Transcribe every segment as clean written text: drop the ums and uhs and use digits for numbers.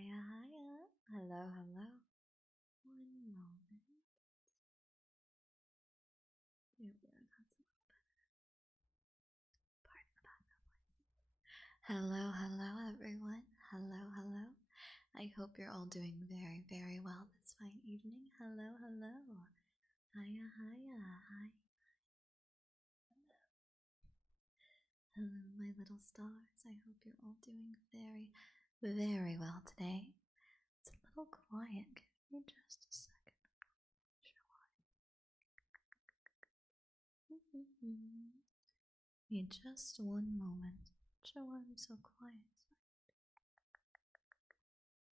Hiya, hiya. Hello, hello. One moment. Pardon the background noise. Hello, hello, everyone. Hello, hello. I hope you're all doing very, very well this fine evening. Hello, hello. Hiya, hiya. Hi. Hello, my little stars. I hope you're all doing very, very well today. It's a little quiet. Give me just a second. Sure why. Need just one moment. Sure why I'm so quiet.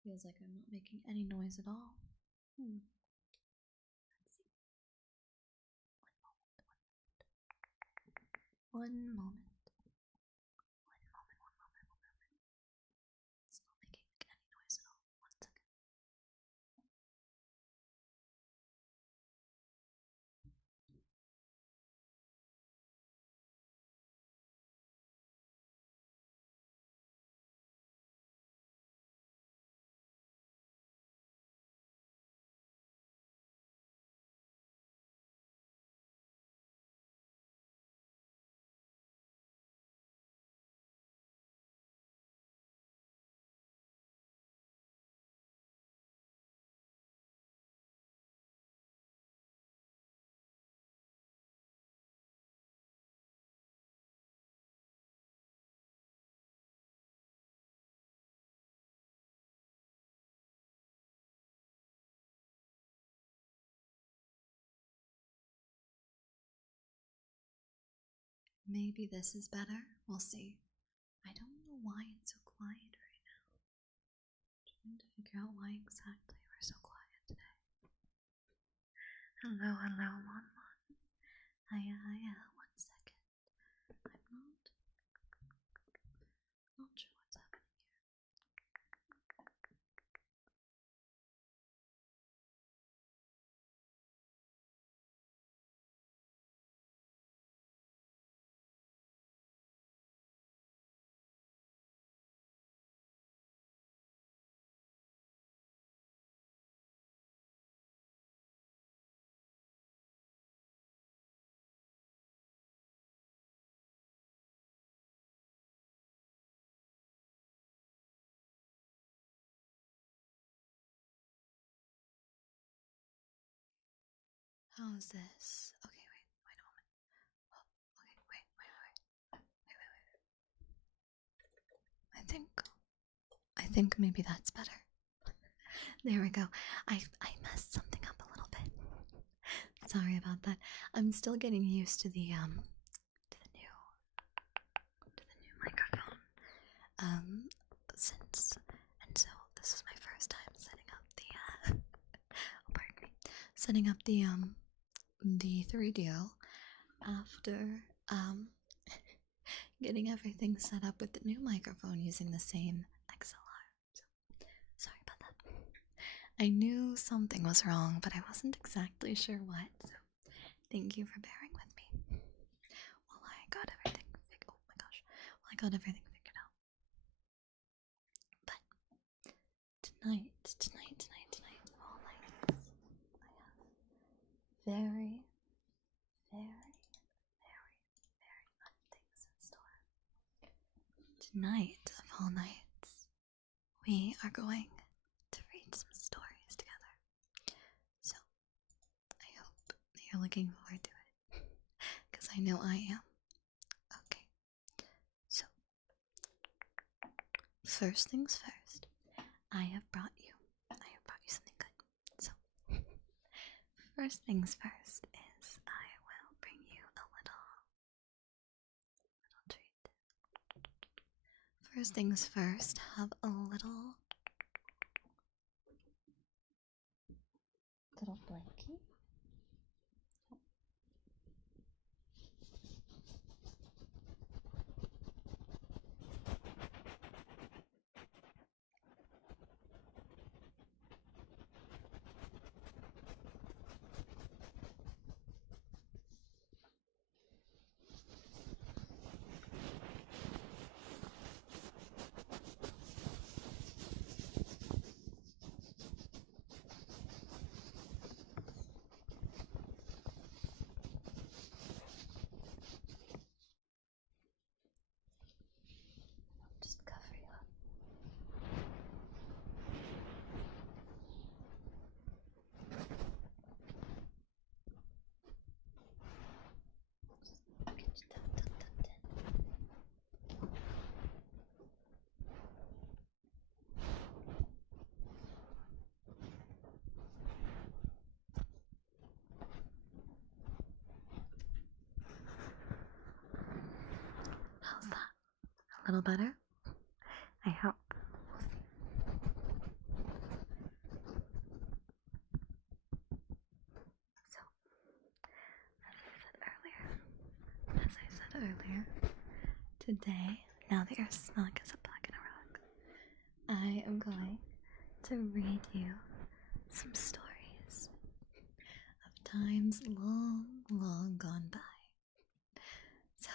Feels like I'm not making any noise at all. Let's see. One moment. It's not making any noise at all. 1 second. Maybe this is better. We'll see. I don't know why it's so quiet right now. I'm trying to figure out why exactly we're so quiet today. Hello, hello, Mon Mon. Hiya, hiya. 1 second. I'm not sure what's happening here. How's this? Okay, wait a moment. Oh, okay, wait. I think maybe that's better. There we go. I messed something up a little bit. Sorry about that. I'm still getting used to the new microphone. So this is my first time setting up the 3DO after getting everything set up with the new microphone using the same XLR. So, sorry about that. I knew something was wrong, but I wasn't exactly sure what, so thank you for bearing with me while I got everything figured out. But tonight, all nights, I have very, very, very, very fun things in store. Tonight, of all nights, we are going to read some stories together. So, I hope that you're looking forward to it, because I know I am. Okay, so, first things first, I have brought you something good. So, first things first is I will bring you a little treat. First things first, have a little blankie. little better? I hope. So, as I said earlier, today, now that you're snug as a bug in a rug, I am going to read you some stories of times long, long gone by. So,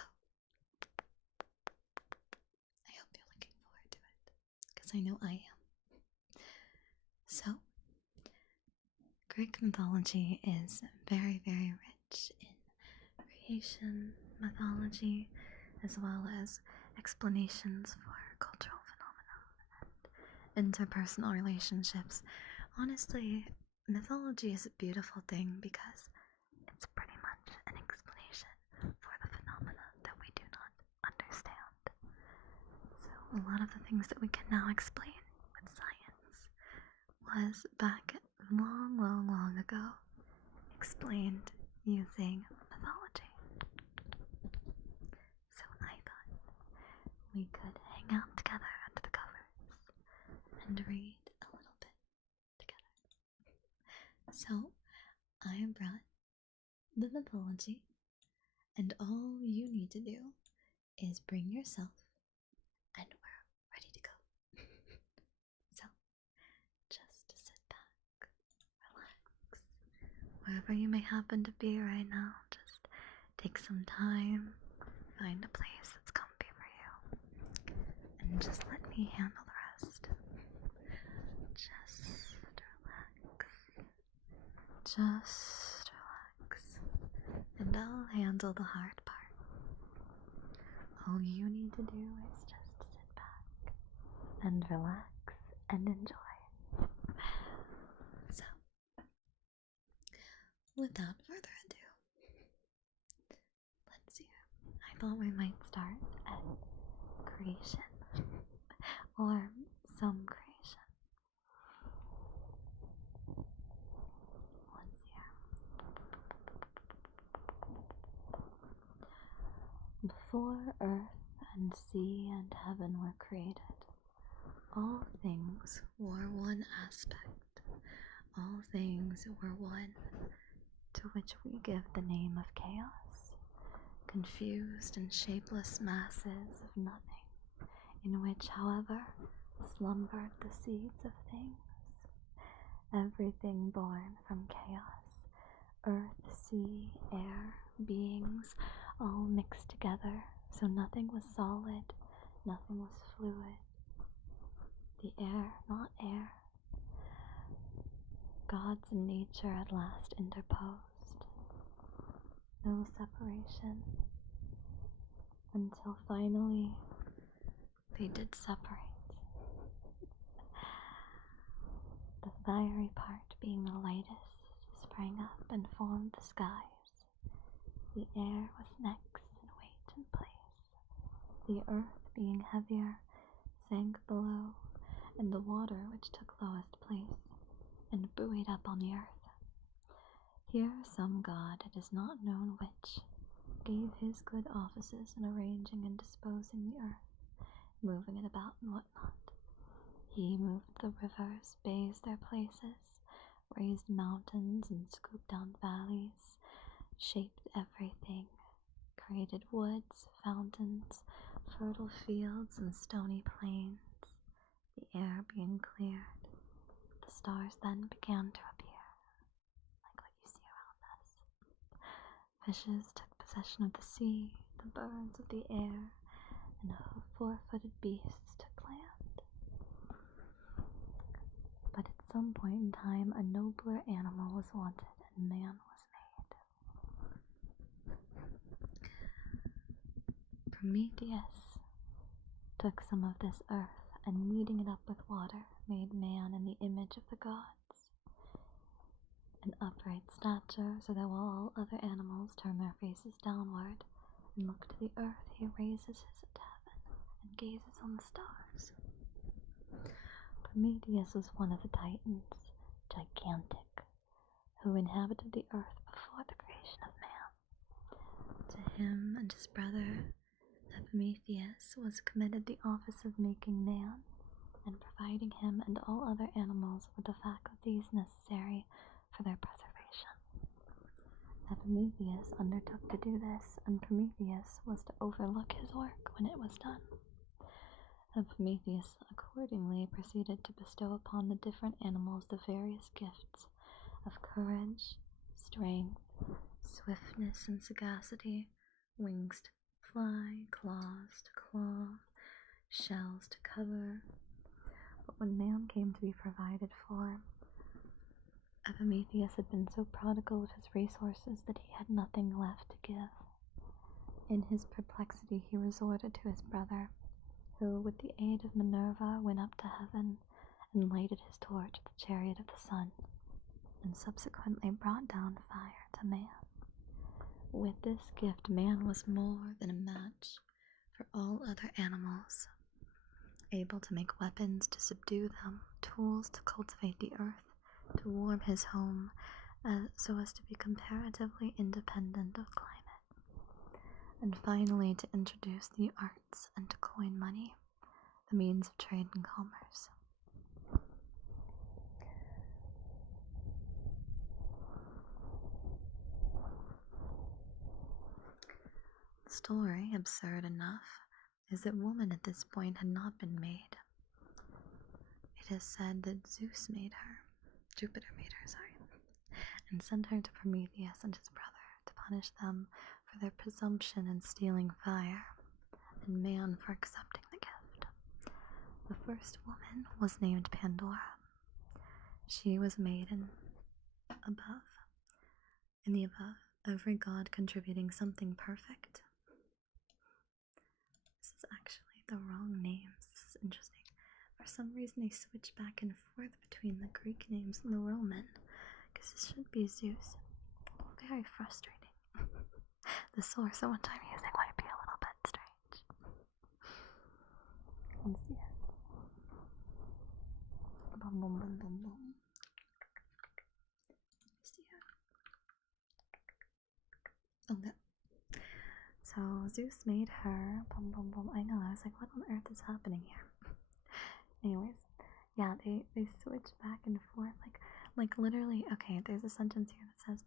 I hope you're looking forward to it, because I know I am. So, Greek mythology is very, very rich in creation, mythology, as well as explanations for cultural phenomena and interpersonal relationships. Honestly, mythology is a beautiful thing because it's pretty much an explanation for the phenomena that we do not understand. So a lot of the things that we can now explain with science was back long, long, long ago explained using mythology. So I thought we could hang out together under the covers and read a little bit together. So I brought the mythology, and all you need to do is bring yourself, and we're ready to go. So just sit back, relax, wherever you may happen to be right now. Just take some time, find a place that's comfy for you, and just let me handle the rest. Just relax. Just relax. And I'll handle the hard part. All you need to do is just sit back and relax and enjoy. So, without further ado, let's see. I thought we might start at creation, or some creation. Let's see. Before earth and sea and heaven were created, all things wore one aspect. All things were one, to which we give the name of chaos, confused and shapeless masses of nothing, in which, however, slumbered the seeds of things. Everything born from chaos, earth, sea, air, beings, all mixed together, so nothing was solid, nothing was fluid. The air, not air. Gods and nature at last interposed. No separation, until finally they did separate. The fiery part, being the lightest, sprang up and formed the skies. The air was next in weight and place. The earth, being heavier, sank below, and the water, which took lowest place, and buoyed up on the earth. Here some god, it is not known which, gave his good offices in arranging and disposing the earth, moving it about and whatnot. He moved the rivers, bays their places, raised mountains and scooped down valleys, shaped everything, created woods, fountains, fertile fields, and stony plains, the air being cleared. The stars then began to appear, like what you see around us. Fishes took possession of the sea, the birds of the air, and four-footed beasts took land. But at some point in time, a nobler animal was wanted, and man was made. Prometheus took some of this earth, and kneading it up with water, made man in the image of the gods. An upright stature, so that while all other animals turn their faces downward and look to the earth, he raises his to heaven and gazes on the stars. Prometheus was one of the Titans, gigantic, who inhabited the earth before the creation of man. To him and his brother, the Prometheus was committed the office of making man and providing him and all other animals with the faculties necessary for their preservation. Prometheus undertook to do this, and Prometheus was to overlook his work when it was done. Prometheus accordingly proceeded to bestow upon the different animals the various gifts of courage, strength, swiftness, and sagacity, wings to fly, claws to claw, shells to cover. But when man came to be provided for, Prometheus had been so prodigal of his resources that he had nothing left to give. In his perplexity he resorted to his brother, who, with the aid of Minerva, went up to heaven and lighted his torch at the chariot of the sun, and subsequently brought down fire to man. With this gift, man was more than a match for all other animals, able to make weapons to subdue them, tools to cultivate the earth, to warm his home, so as to be comparatively independent of climate, and finally to introduce the arts and to coin money, the means of trade and commerce. The story, absurd enough, is that woman at this point had not been made. It is said that Jupiter made her, and sent her to Prometheus and his brother to punish them for their presumption in stealing fire, and man for accepting the gift. The first woman was named Pandora. She was made in the above, every god contributing something perfect. This is actually the wrong names. This is interesting. For some reason they switch back and forth between the Greek names and the Roman, because this should be Zeus. Very frustrating. The source of what I'm using might be a little bit strange. Let's see it. Boom, boom, boom, boom, boom. See it. Oh, no. So Zeus made her. Boom, boom, boom. I know. I was like, what on earth is happening here? Anyways, yeah, they switch back and forth. Like literally. Okay, there's a sentence here that says,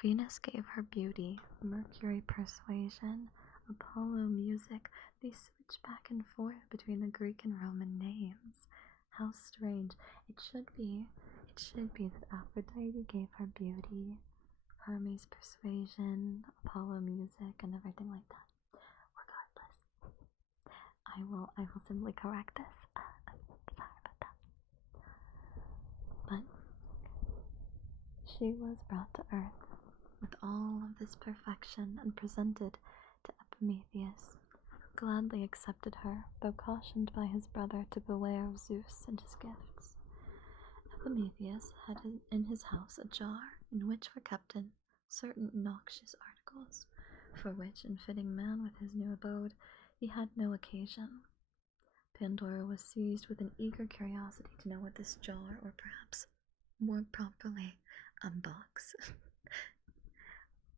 Venus gave her beauty, Mercury persuasion, Apollo music. They switch back and forth between the Greek and Roman names. How strange. It should be that Aphrodite gave her beauty, Hermes persuasion, Apollo music, and everything like that. Regardless, I will simply correct this. Sorry about that. But she was brought to earth with all of this perfection and presented to Prometheus, who gladly accepted her, though cautioned by his brother to beware of Zeus and his gifts. Prometheus had in his house a jar in which were kept in certain noxious articles, for which, in fitting man with his new abode, he had no occasion. Pandora was seized with an eager curiosity to know what this jar, or perhaps more properly, a box,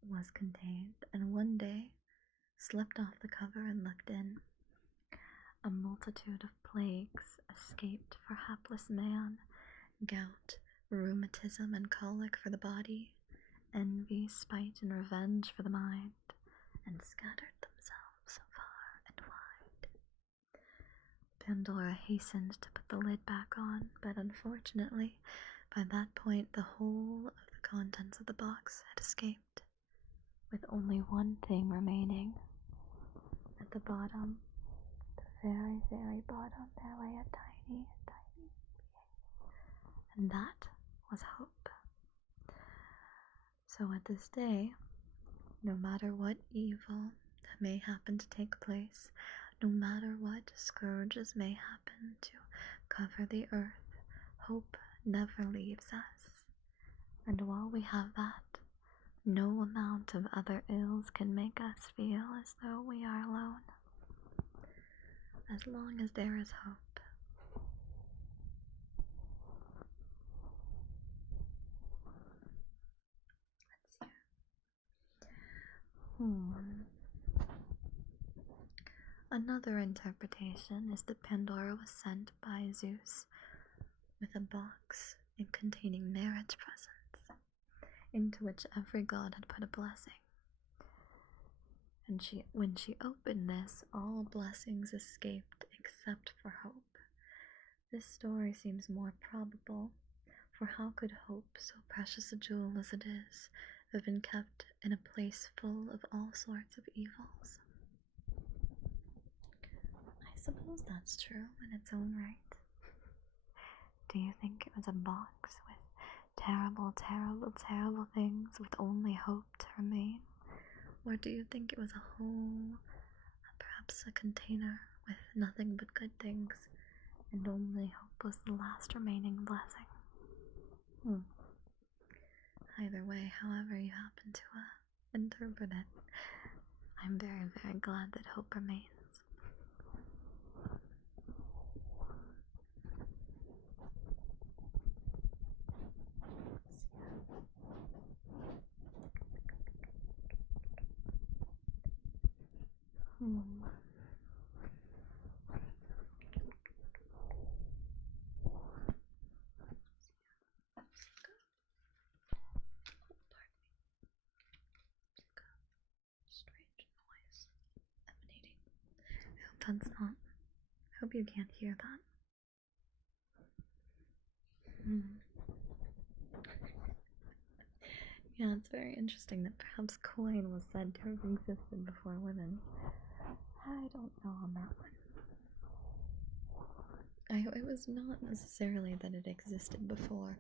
was contained, and one day slipped off the cover and looked in. A multitude of plagues escaped for hapless man, gout, rheumatism, and colic for the body, envy, spite, and revenge for the mind, and scattered themselves far and wide. Pandora hastened to put the lid back on, but unfortunately, by that point the whole of the contents of the box had escaped, with only one thing remaining. At the bottom, the very, very bottom, there lay a tiny, tiny being, and that was hope. So at this day, no matter what evil may happen to take place, no matter what scourges may happen to cover the earth, hope never leaves us. And while we have that, no amount of other ills can make us feel as though we are alone. As long as there is hope. Let's see. Another interpretation is that Pandora was sent by Zeus with a box containing marriage presents, into which every god had put a blessing. And when she opened this, all blessings escaped except for hope. This story seems more probable, for how could hope, so precious a jewel as it is, have been kept in a place full of all sorts of evils? I suppose that's true in its own right. Do you think it was a box with terrible, terrible, terrible things with only hope to remain? Or do you think it was a hole, perhaps a container with nothing but good things, and only hope was the last remaining blessing? Either way, however you happen to interpret it, I'm very, very glad that hope remains. Strange noise emanating. I hope that's not. I hope you can't hear that. Yeah, it's very interesting that perhaps coin was said to have existed before women. I don't know on that one. It was not necessarily that it existed before.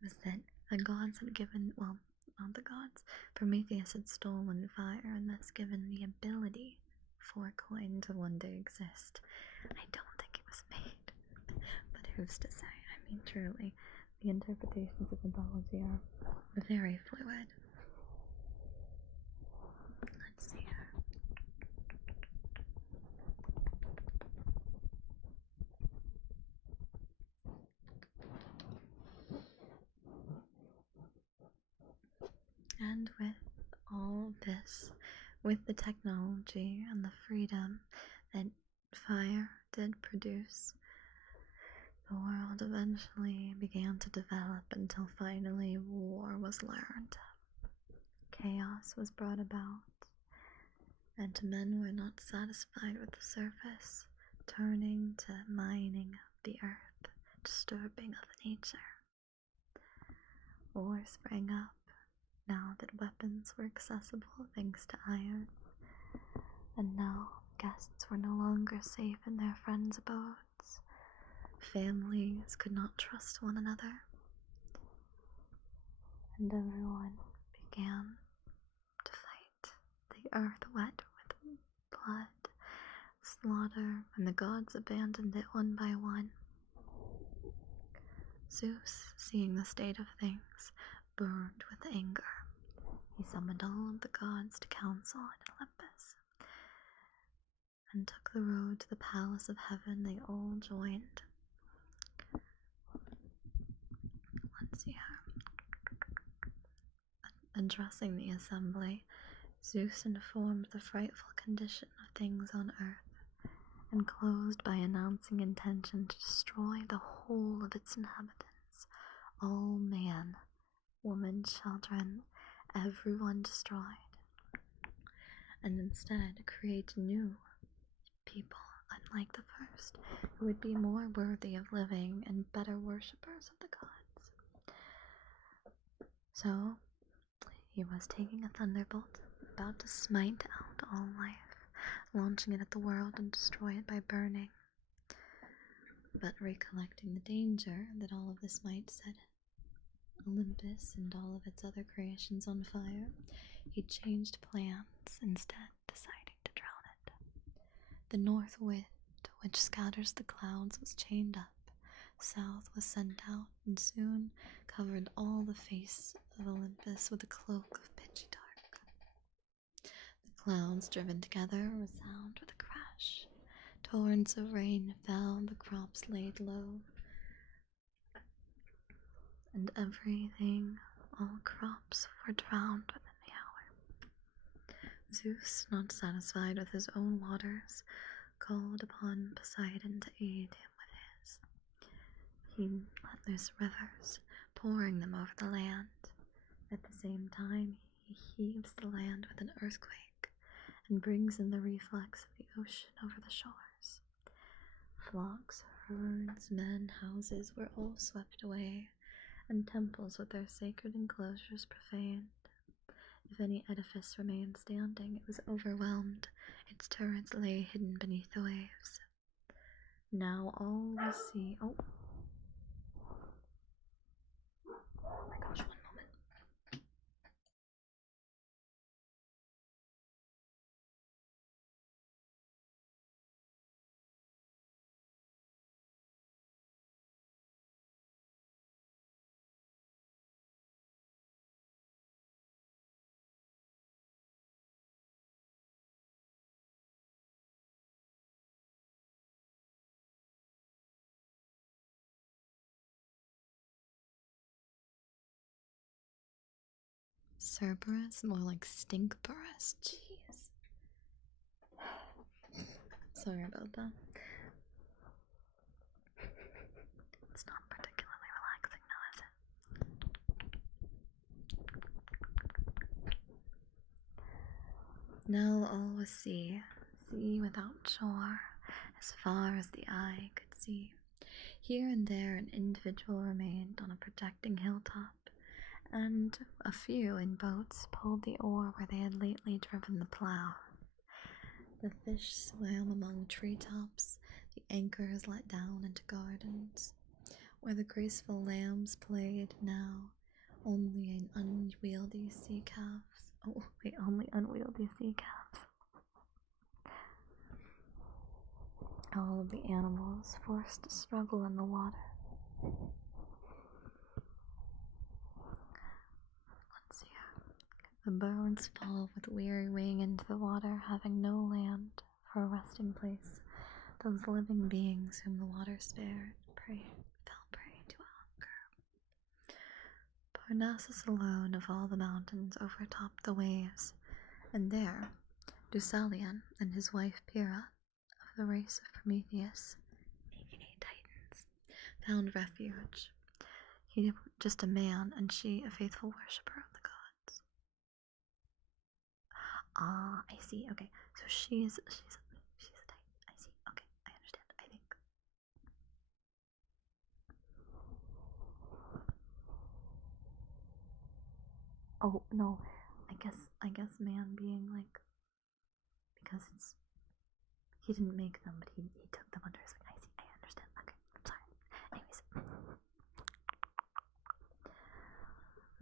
It was that the gods had given, well, not the gods, Prometheus had stolen fire and thus given the ability for coin to one day exist. I don't think it was made, but who's to say? I mean, truly, the interpretations of mythology are very fluid. Let's see here. And with all of this, with the technology and the freedom that fire did produce, the world eventually began to develop until finally war was learned. Chaos was brought about, and men were not satisfied with the surface, turning to mining the earth, disturbing of nature. War sprang up, now that weapons were accessible thanks to iron, and now guests were no longer safe in their friends' abodes. Families could not trust one another, and everyone began to fight, the earth wet with blood, slaughter, and the gods abandoned it one by one. Zeus, seeing the state of things, burned with anger. He summoned all of the gods to council in Olympus, and took the road to the palace of heaven. They all joined. Let's see here. Addressing the assembly, Zeus informed the frightful condition of things on earth, and closed by announcing intention to destroy the whole of its inhabitants, all man, woman, children, everyone destroyed, and instead create new people, unlike the first, who would be more worthy of living and better worshippers of the gods. So, he was taking a thunderbolt, about to smite out all life, launching it at the world and destroy it by burning. But recollecting the danger that all of this might set Olympus and all of its other creations on fire, he changed plans, instead deciding to drown it. The north wind, which scatters the clouds, was chained up. South was sent out, and soon covered all the face of Olympus with a cloak of pitchy dark. The clouds, driven together, resound with a crash. Torrents of rain fell, the crops laid low, and everything, all crops, were drowned within the hour. Zeus, not satisfied with his own waters, called upon Poseidon to aid him with his. He let loose rivers, pouring them over the land. At the same time, he heaves the land with an earthquake and brings in the reflux of the ocean over the shores. Flocks, herds, men, houses were all swept away, and temples with their sacred enclosures profaned. If any edifice remained standing, it was overwhelmed. Its turrets lay hidden beneath the waves. Now all was sea. Oh my gosh, one moment. Cerberus, more like Stinkburus. Jeez. Sorry about that. It's not particularly relaxing now, is it? Now all was sea, sea without shore, as far as the eye could see. Here and there an individual remained on a projecting hilltop, and a few in boats pulled the oar where they had lately driven the plough. The fish swam among treetops, the anchors let down into gardens, where the graceful lambs played now, only unwieldy sea calves. Oh, wait, only unwieldy sea calves. All of the animals forced to struggle in the water. Let's see. The birds fall with weary wing into the water, having no land for a resting place. Those living beings whom the water spared fell prey to hunger. Parnassus alone of all the mountains overtopped the waves, and there Deucalion and his wife Pyrrha, of the race of Prometheus, aka Titans, found refuge. He was just a man, and she a faithful worshipper of the gods. Ah, I see. Okay, so she's a Titan. I see. Okay, I understand. I think. Oh no, I guess man being like, because he didn't make them, but he took them under his wing. I see. I understand. Okay, I'm sorry. Anyways.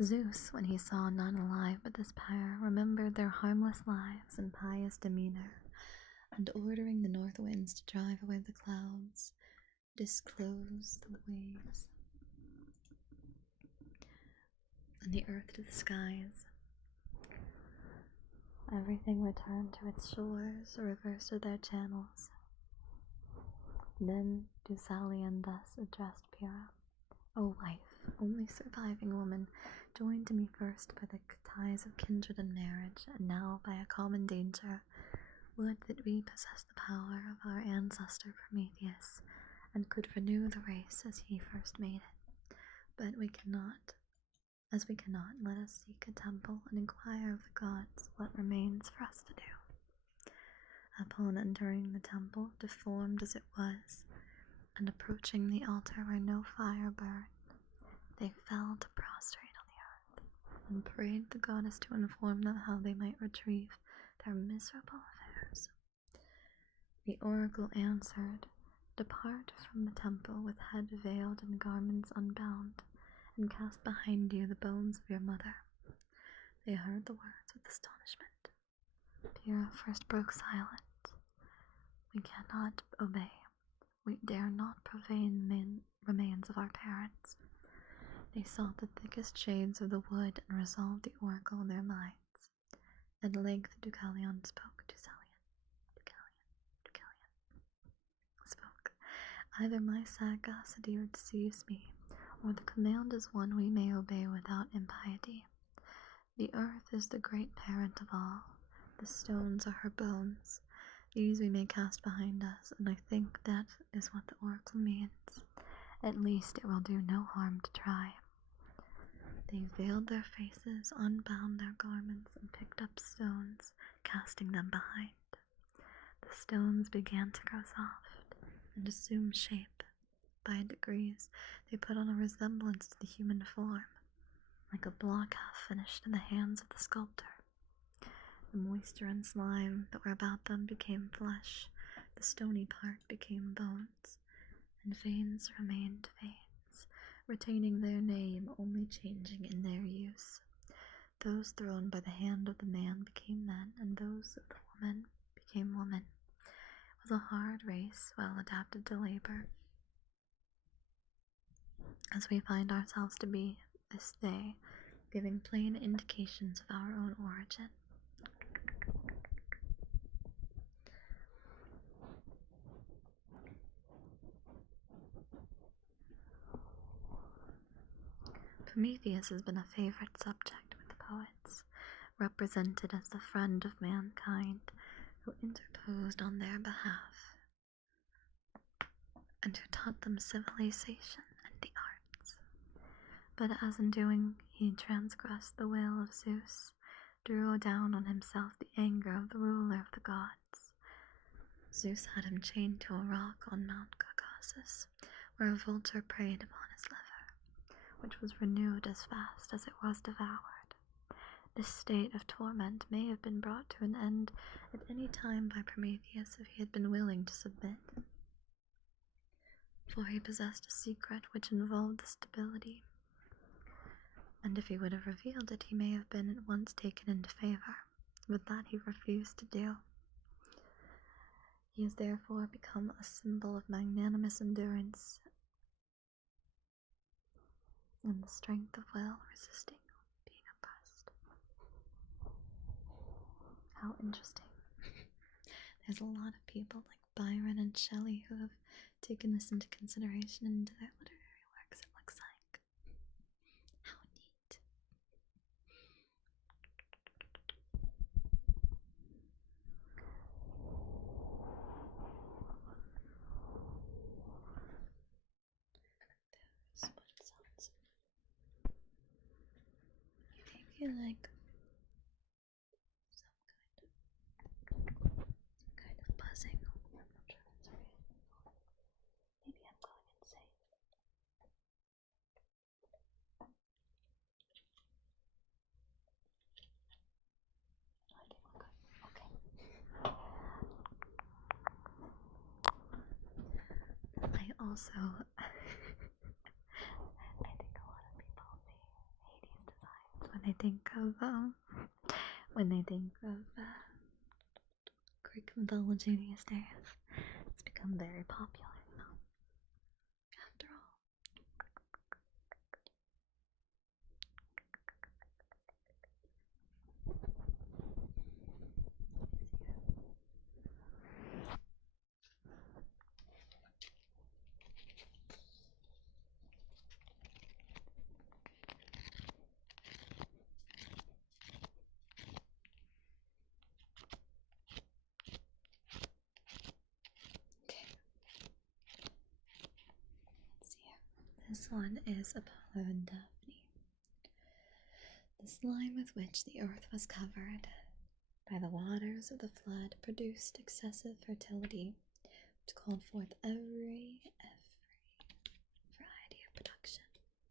Zeus, when he saw none alive but this pair, remembered their harmless lives and pious demeanor, and ordering the north winds to drive away the clouds, disclosed the waves, and the earth to the skies. Everything returned to its shores, rivers to their channels. Then Deucalion thus addressed Pyrrha. O wife, only surviving woman, joined to me first by the ties of kindred and marriage, and now by a common danger, would that we possessed the power of our ancestor Prometheus, and could renew the race as he first made it. But we cannot. As we cannot, let us seek a temple and inquire of the gods what remains for us to do. Upon entering the temple, deformed as it was, and approaching the altar where no fire burned, they fell to prostrate on the earth, and prayed the goddess to inform them how they might retrieve their miserable affairs. The oracle answered, "Depart from the temple with head veiled and garments unbound, and cast behind you the bones of your mother." They heard the words with astonishment. Pyrrha first broke silence. "We cannot obey. We dare not profane the remains of our parents." They sought the thickest shades of the wood and resolved the oracle in their minds. At length Deucalion spoke. Deucalion spoke. "Either my sagacity or deceives me, or the command is one we may obey without impiety. The earth is the great parent of all. The stones are her bones. These we may cast behind us, and I think that is what the oracle means. At least it will do no harm to try. They veiled their faces, unbound their garments, and picked up stones, casting them behind. The stones began to grow soft and assume shape. By degrees, they put on a resemblance to the human form, like a block half finished in the hands of the sculptor. The moisture and slime that were about them became flesh, the stony part became bones, and veins remained veins, retaining their name, only changing in their use. Those thrown by the hand of the man became men, and those of the woman became women. It was a hard race, well adapted to labor, as we find ourselves to be this day, giving plain indications of our own origin. Prometheus has been a favorite subject with the poets, represented as the friend of mankind who interposed on their behalf and who taught them civilization and the arts. But as in doing he transgressed the will of Zeus, drew down on himself the anger of the ruler of the gods. Zeus had him chained to a rock on Mount Caucasus, where a vulture preyed upon his liver, which was renewed as fast as it was devoured. This state of torment may have been brought to an end at any time by Prometheus if he had been willing to submit, for he possessed a secret which involved the stability, and if he would have revealed it, he may have been at once taken into favor, but that he refused to do. He has therefore become a symbol of magnanimous endurance and the strength of will resisting being oppressed. How interesting. There's a lot of people like Byron and Shelley who have taken this into consideration into their literary works, it looks like. How neat. There's what sounds. Maybe like some kind of buzzing. I'm not sure if it's real. Maybe I'm going insane. I think we're good. Okay. I also I think a lot of people see Hades' designs when they think of Greek mythology these days. It's become very popular, you know. After all. Okay. Let's see here. This one is Apollo and Daphne. The slime with which the earth was covered by the waters of the flood produced excessive fertility, which called forth every variety of production,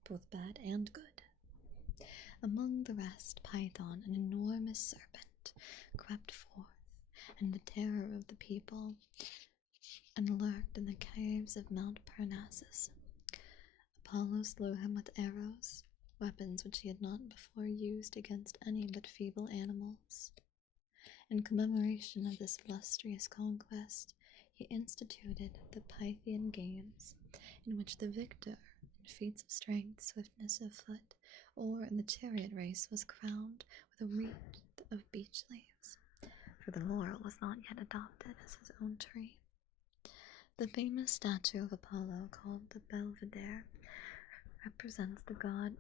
both bad and good. Among the rest, Python, an enormous serpent, crept forth, and the terror of the people, and lurked in the caves of Mount Parnassus. Apollo slew him with arrows, weapons which he had not before used against any but feeble animals. In commemoration of this illustrious conquest, he instituted the Pythian Games, in which the victor, in feats of strength, swiftness of foot, or in the chariot race, was crowned with a wreath of beech leaves, for the laurel was not yet adopted as his own tree. The famous statue of Apollo, called the Belvedere, represents the god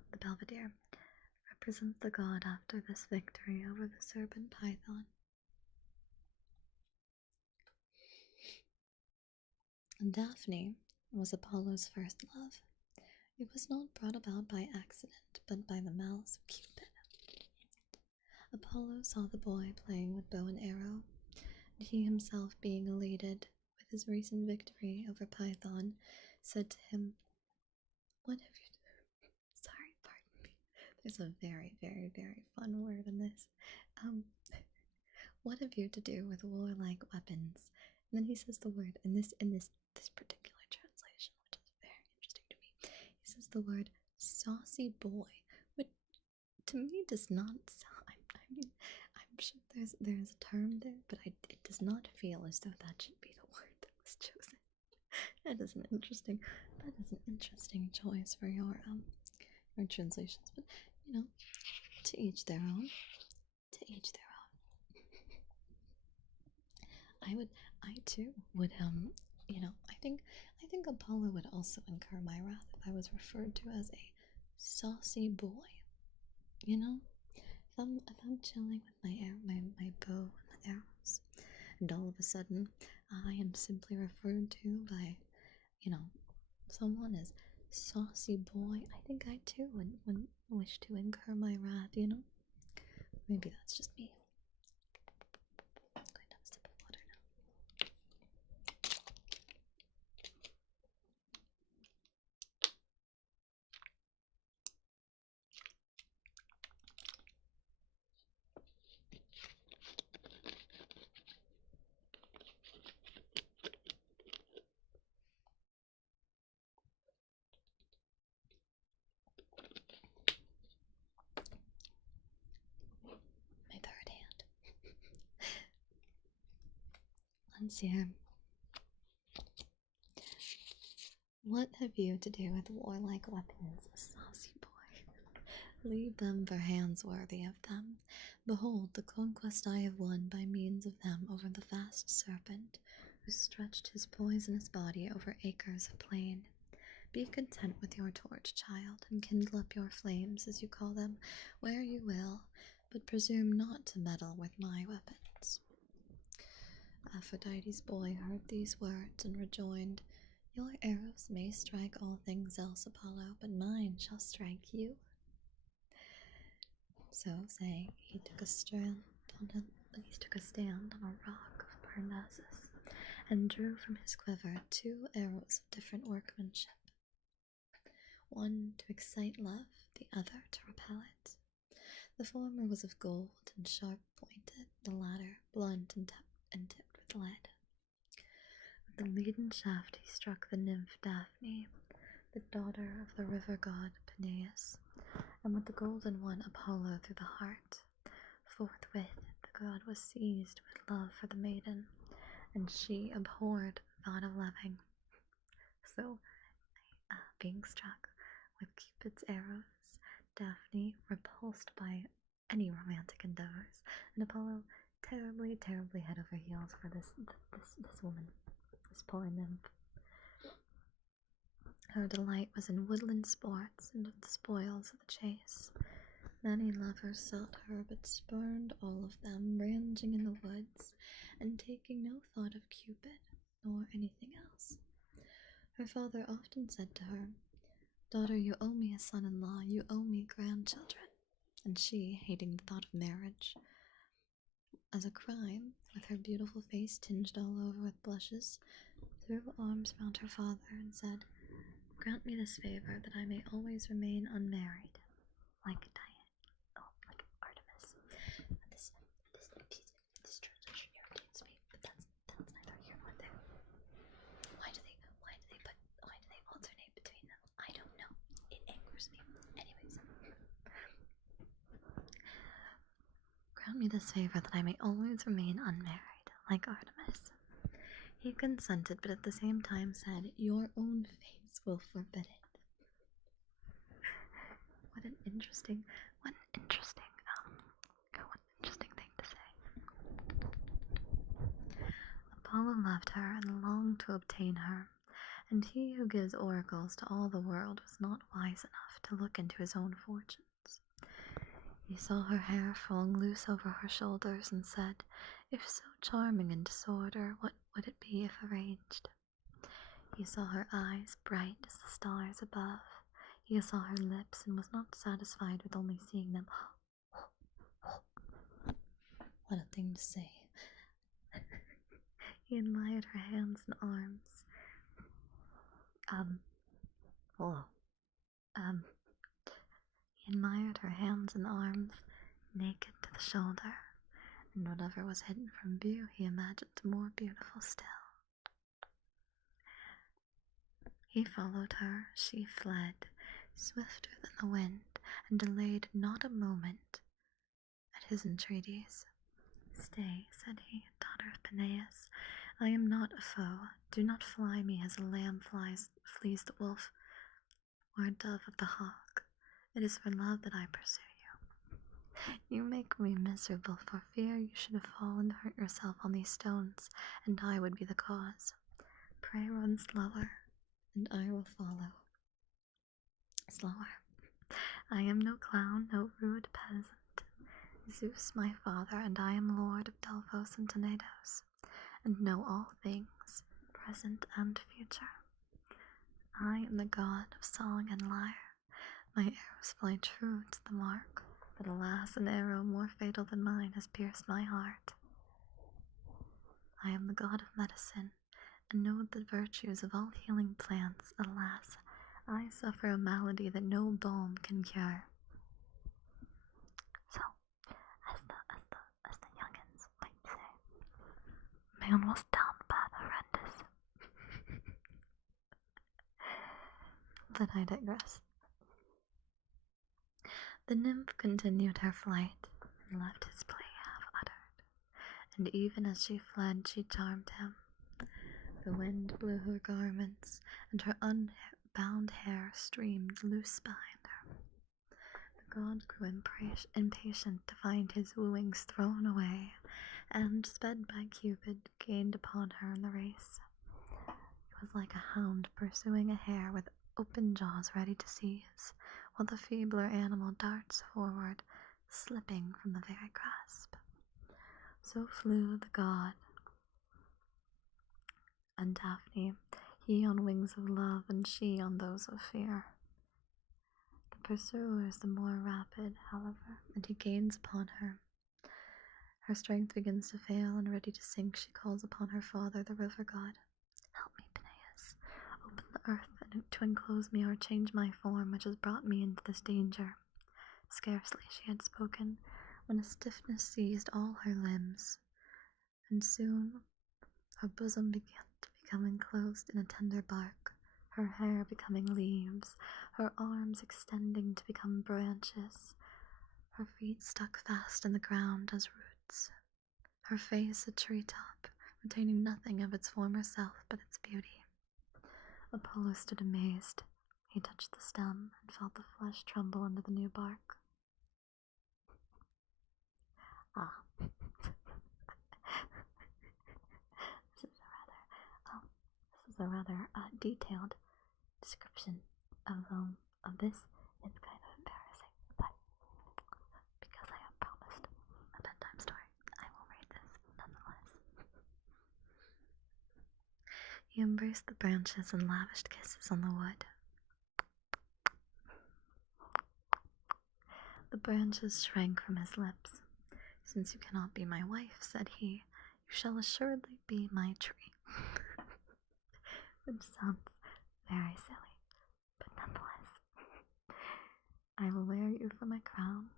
after this victory over the serpent Python. Daphne was Apollo's first love. It was not brought about by accident, but by the malice of Cupid. Apollo saw the boy playing with bow and arrow, and he himself, being elated with his recent victory over Python, said to him, "What have you done?" Sorry, pardon me. There's a very, very, very fun word in this. What have you to do with warlike weapons? And then he says the word in this particular translation, which is very interesting to me. He says the word saucy boy, which to me does not sound. I mean, I'm sure there's a term there, but it does not feel as though that should be the word that was chosen. That is an interesting choice for your translations, but you know, to each their own. To each their own. I too would, I think Apollo would also incur my wrath if I was referred to as a saucy boy. You know, if I'm chilling with my bow and the arrows, and all of a sudden I am simply referred to by, someone as saucy boy, I think I too would wish to incur my wrath. Maybe that's just me. I'm going to have a sip of water now. My third hand. Let's see here. What have you to do with warlike weapons, saucy boy? Leave them for hands worthy of them. Behold, the conquest I have won by means of them over the vast serpent, who stretched his poisonous body over acres of plain. Be content with your torch, child, and kindle up your flames, as you call them, where you will, but presume not to meddle with my weapons. Aphrodite's boy heard these words and rejoined, Your arrows may strike all things else, Apollo, but mine shall strike you. So saying, he took a stand on a rock of Parnassus, and drew from his quiver 2 arrows of different workmanship, one to excite love, the other to repel it. The former was of gold and sharp-pointed, the latter blunt and tipped with lead. With the leaden shaft he struck the nymph Daphne, the daughter of the river god Perseus, and with the golden one Apollo through the heart. Forthwith the god was seized with love for the maiden, and she abhorred the thought of loving. So, being struck with Cupid's arrows, Daphne repulsed by any romantic endeavors, and Apollo terribly, terribly head over heels for this woman, this poor nymph. Her delight was in woodland sports and of the spoils of the chase. Many lovers sought her, but spurned all of them, ranging in the woods, and taking no thought of Cupid, nor anything else. Her father often said to her, Daughter, you owe me a son-in-law, you owe me grandchildren. And she, hating the thought of marriage as a crime, with her beautiful face tinged all over with blushes, threw arms round her father and said, Grant me this favor, that I may always remain unmarried, like like Artemis. This translation irritates me, but that's neither here nor there. Why do they alternate between them? I don't know. It angers me. Anyways. Grant me this favor, that I may always remain unmarried, like Artemis. He consented, but at the same time said, Your own face will forbid it. What an interesting thing to say. Apollo loved her and longed to obtain her, and he who gives oracles to all the world was not wise enough to look into his own fortunes. He saw her hair falling loose over her shoulders and said, If so charming in disorder, what would it be if arranged? He saw her eyes bright as the stars above. He saw her lips and was not satisfied with only seeing them. What a thing to say. He admired her hands and arms. He admired her hands and arms, naked to the shoulder, and whatever was hidden from view he imagined more beautiful still. He followed her, she fled, swifter than the wind, and delayed not a moment at his entreaties. "Stay," said he, "daughter of Peneus, I am not a foe. Do not fly me as a lamb flees the wolf, or a dove of the hawk. It is for love that I pursue you. You make me miserable for fear you should have fallen and hurt yourself on these stones, and I would be the cause. Pray run slower, and I will follow." Slower. "I am no clown, no rude peasant. Zeus my father, and I am lord of Delphos and Tenedos, and know all things, present and future. I am the god of song and lyre. My arrows fly true to the mark, but alas, an arrow more fatal than mine has pierced my heart. I am the god of medicine, and know the virtues of all healing plants. Alas, I suffer a malady that no balm can cure." So, as the youngins might say, man was down bad horrendous. But I digress. The nymph continued her flight, and left his plea half uttered, and even as she fled she charmed him. The wind blew her garments, and her unbound hair streamed loose behind her. The god grew impatient to find his wooings thrown away, and, sped by Cupid, gained upon her in the race. He was like a hound pursuing a hare with open jaws ready to seize, while the feebler animal darts forward, slipping from the very grasp. So flew the god and Daphne, he on wings of love and she on those of fear. The pursuer is the more rapid, however, and he gains upon her. Her strength begins to fail, and ready to sink, she calls upon her father, the river god. "Help me, Peneus. Open the earth to enclose me, or change my form, which has brought me into this danger." Scarcely she had spoken, when a stiffness seized all her limbs, and soon her bosom began to become enclosed in a tender bark, her hair becoming leaves, her arms extending to become branches, her feet stuck fast in the ground as roots, her face a treetop, retaining nothing of its former self but its beauty. Apollo stood amazed. He touched the stem and felt the flesh tremble under the new bark. This is a rather detailed description of this. It's kind of embarrassing, but because I have promised a bedtime story, I will read this nonetheless. He embraced the branches and lavished kisses on the wood. The branches shrank from his lips. "Since you cannot be my wife," said he, "you shall assuredly be my tree." Which sounds very silly, but nonetheless. "I will wear you for my crown.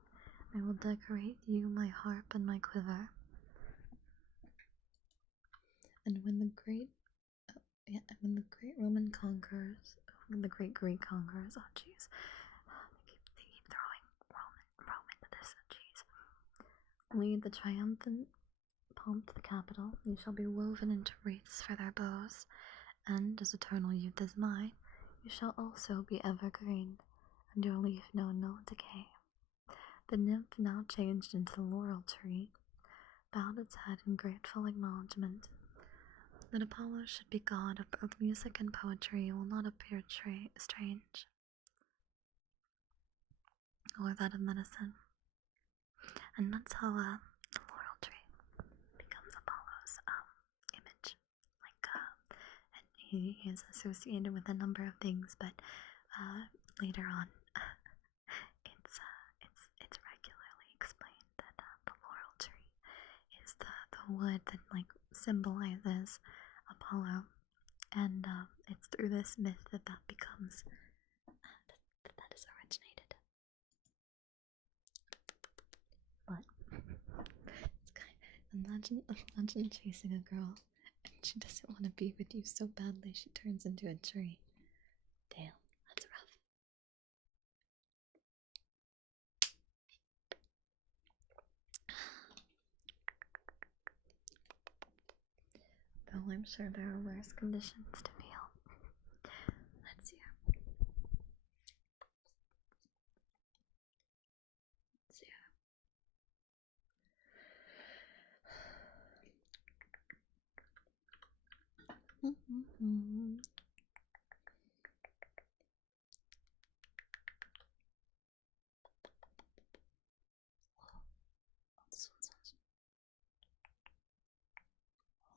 I will decorate you my harp and my quiver. And when the great Roman conquerors, when the great Greek conquerors, oh jeez, they keep throwing Rome into this, jeez, lead the triumphant pomp to the capital, you shall be woven into wreaths for their bows, and as eternal youth as mine, you shall also be evergreen, and your leaf know no decay." The nymph, now changed into the laurel tree, bowed its head in grateful acknowledgment. That Apollo should be god of both music and poetry will not appear strange, or that of medicine. And that's how the laurel tree becomes Apollo's image. And he is associated with a number of things, but later on, it's regularly explained that the laurel tree is the wood that like symbolizes Apollo, and it's through this myth that becomes that is originated. But it's imagine chasing a girl and she doesn't want to be with you so badly she turns into a tree. Damn, that's rough. Though I'm sure there are worse conditions to feel. Let's see.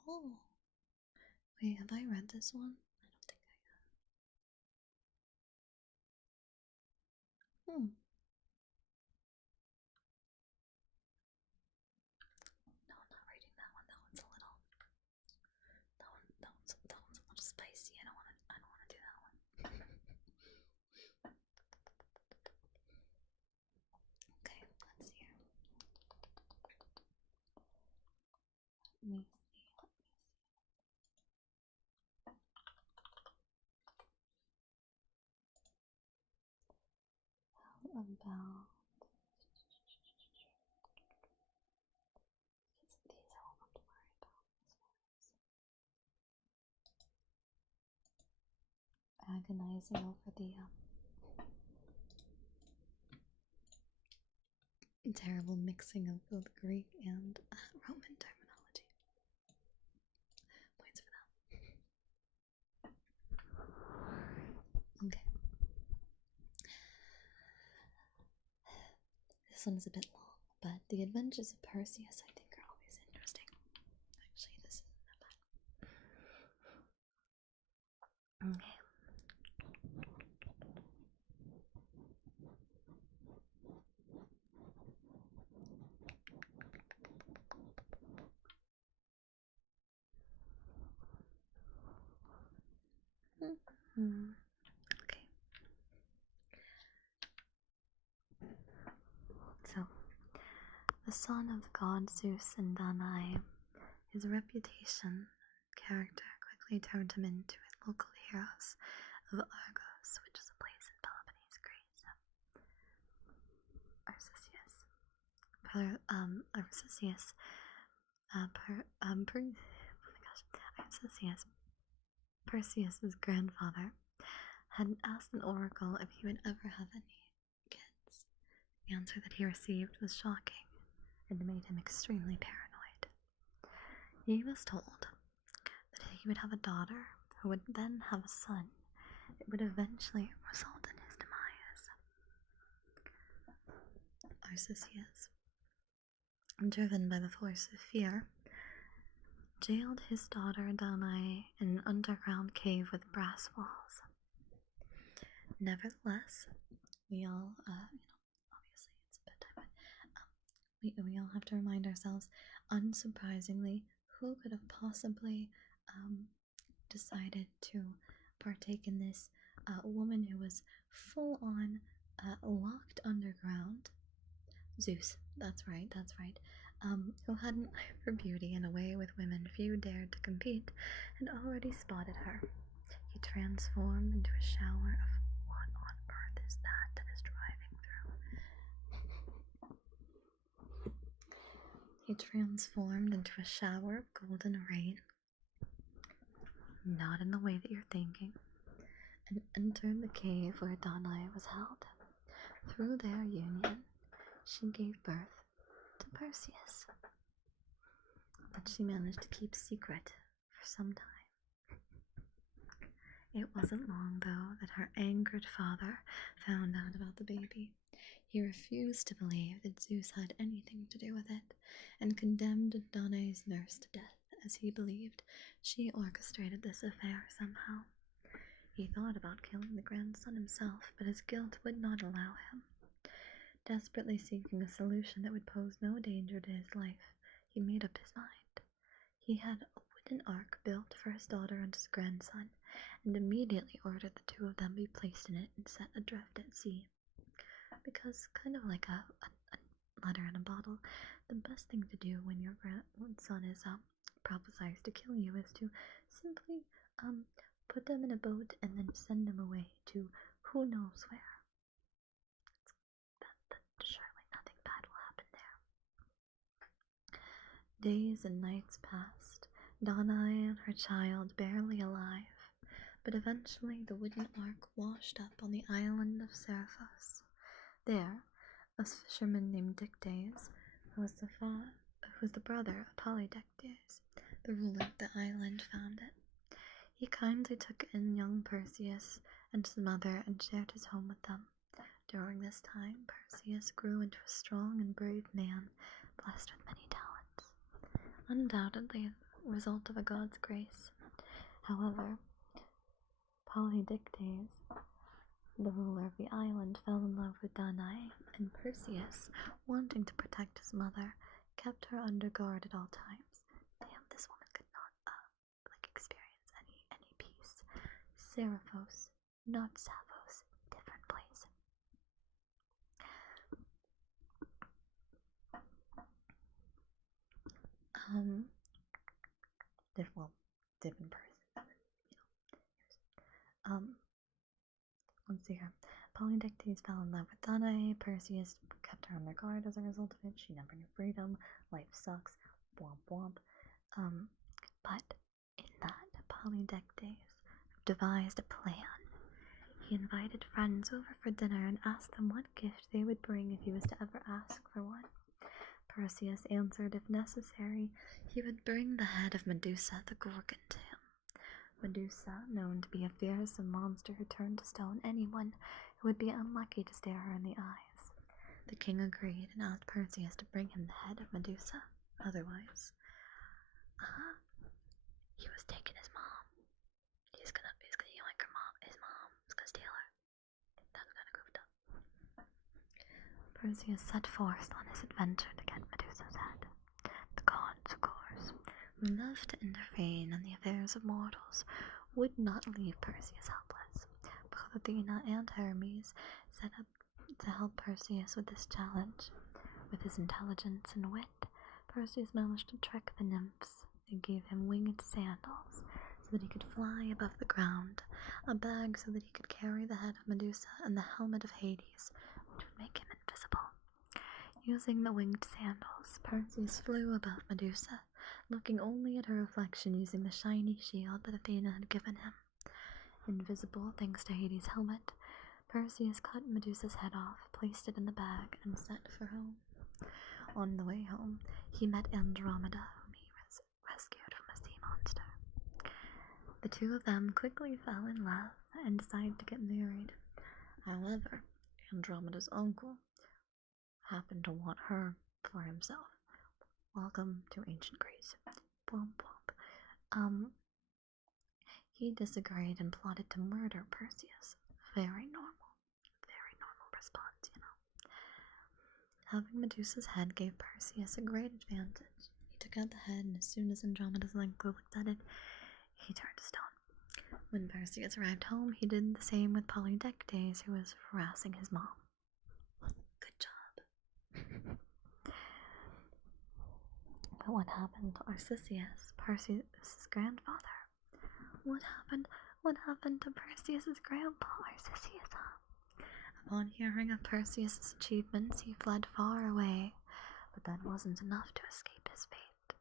Oh, wait, have I read this one? I don't think I have. No, I'm not reading that one. That one's a little. That one's a little spicy. I don't want to do that one. Okay, let's see here. Let me see. How about these? I won't have to worry about agonizing over the terrible mixing of both Greek and Roman terminology. Points for that. Okay. This one is a bit long, but the adventures of Perseus, I think, are always interesting. Actually, this isn't that bad. Okay. Okay. So, the son of the god Zeus and Danae, his reputation, character quickly turned him into local heroes of Argos, which is a place in Peloponnese, Greece. Perseus's grandfather, had asked an oracle if he would ever have any kids. The answer that he received was shocking and made him extremely paranoid. He was told that he would have a daughter who would then have a son. It would eventually result in his demise. Arcesius, driven by the force of fear, jailed his daughter Danae in an underground cave with brass walls. Nevertheless, we all, obviously it's bedtime, but we all have to remind ourselves, unsurprisingly, who could have possibly decided to partake in this woman who was full on locked underground? Zeus, that's right, who had an eye for beauty in a way with women few dared to compete, had already spotted her. He transformed into a shower of what on earth is that is driving through? He transformed into a shower of golden rain, not in the way that you're thinking, and entered the cave where Danae was held. Through their union, she gave birth to Perseus, but she managed to keep secret for some time. It wasn't long, though, that her angered father found out about the baby. He refused to believe that Zeus had anything to do with it, and condemned Danae's nurse to death as he believed she orchestrated this affair somehow. He thought about killing the grandson himself, but his guilt would not allow him. Desperately seeking a solution that would pose no danger to his life, he made up his mind. He had a wooden ark built for his daughter and his grandson, and immediately ordered the two of them be placed in it and set adrift at sea. Because, kind of like a letter in a bottle, the best thing to do when your grandson is prophesied to kill you is to simply put them in a boat and then send them away to who knows where. Surely nothing bad will happen there. Days and nights passed, Danae and her child barely alive, but eventually the wooden ark washed up on the island of Seriphos. There, a fisherman named Dictys, who was the brother of Polydectes, the ruler of the island, found it. He kindly took in young Perseus and his mother and shared his home with them. During this time, Perseus grew into a strong and brave man, blessed with many talents. Undoubtedly the result of a god's grace. However, Polydectes, the ruler of the island, fell in love with Danae, and Perseus, wanting to protect his mother, kept her under guard at all times. Damn, this woman could not, experience any peace. Seriphos, not Sappho's, different place. Different person, let's see here. Polydectes fell in love with Danae. Perseus kept her under guard as a result of it. She never knew freedom. Life sucks. Womp womp. But in that, Polydectes devised a plan. He invited friends over for dinner and asked them what gift they would bring if he was to ever ask for one. Perseus answered if necessary, he would bring the head of Medusa the Gorgon to him. Medusa, known to be a fearsome monster who turned to stone anyone who would be unlucky to stare her in the eyes. The king agreed and asked Perseus to bring him the head of Medusa. Otherwise, he was taking his mom. He's gonna yoink her mom. His mom is gonna steal her. That's kinda goofed up. Perseus set forth on his adventure to get Medusa's head. The gods, of course, who loved to intervene in the affairs of mortals, would not leave Perseus helpless. Both Athena and Hermes set up to help Perseus with this challenge. With his intelligence and wit, Perseus managed to trick the nymphs. They gave him winged sandals so that he could fly above the ground, a bag so that he could carry the head of Medusa, and the helmet of Hades, which would make him invisible. Using the winged sandals, Perseus flew above Medusa, looking only at her reflection using the shiny shield that Athena had given him. Invisible thanks to Hades' helmet, Perseus cut Medusa's head off, placed it in the bag, and set for home. On the way home, he met Andromeda, whom he rescued from a sea monster. The two of them quickly fell in love and decided to get married. However, Andromeda's uncle happened to want her for himself. Welcome to ancient Greece. Bwomp bwomp. He disagreed and plotted to murder Perseus. Very normal response, you know. Having Medusa's head gave Perseus a great advantage. He took out the head, and as soon as Andromeda's uncle looked at it, he turned to stone. When Perseus arrived home, he did the same with Polydectes, who was harassing his mom. Good job. But what happened to Arceisius, Perseus' grandfather? What happened to Perseus' grandpa, Arceisius? Upon hearing of Perseus' achievements, he fled far away, but that wasn't enough to escape his fate.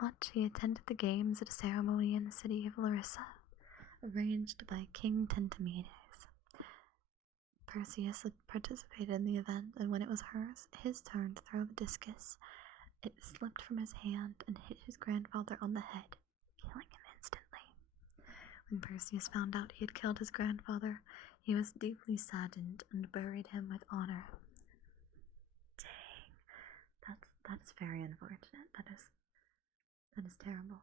Much he attended the games at a ceremony in the city of Larissa, arranged by King Tentimedes. Perseus had participated in the event, and when it was his turn to throw the discus, it slipped from his hand and hit his grandfather on the head, killing him instantly. When Perseus found out he had killed his grandfather, he was deeply saddened and buried him with honor. Dang, that's very unfortunate. That is terrible.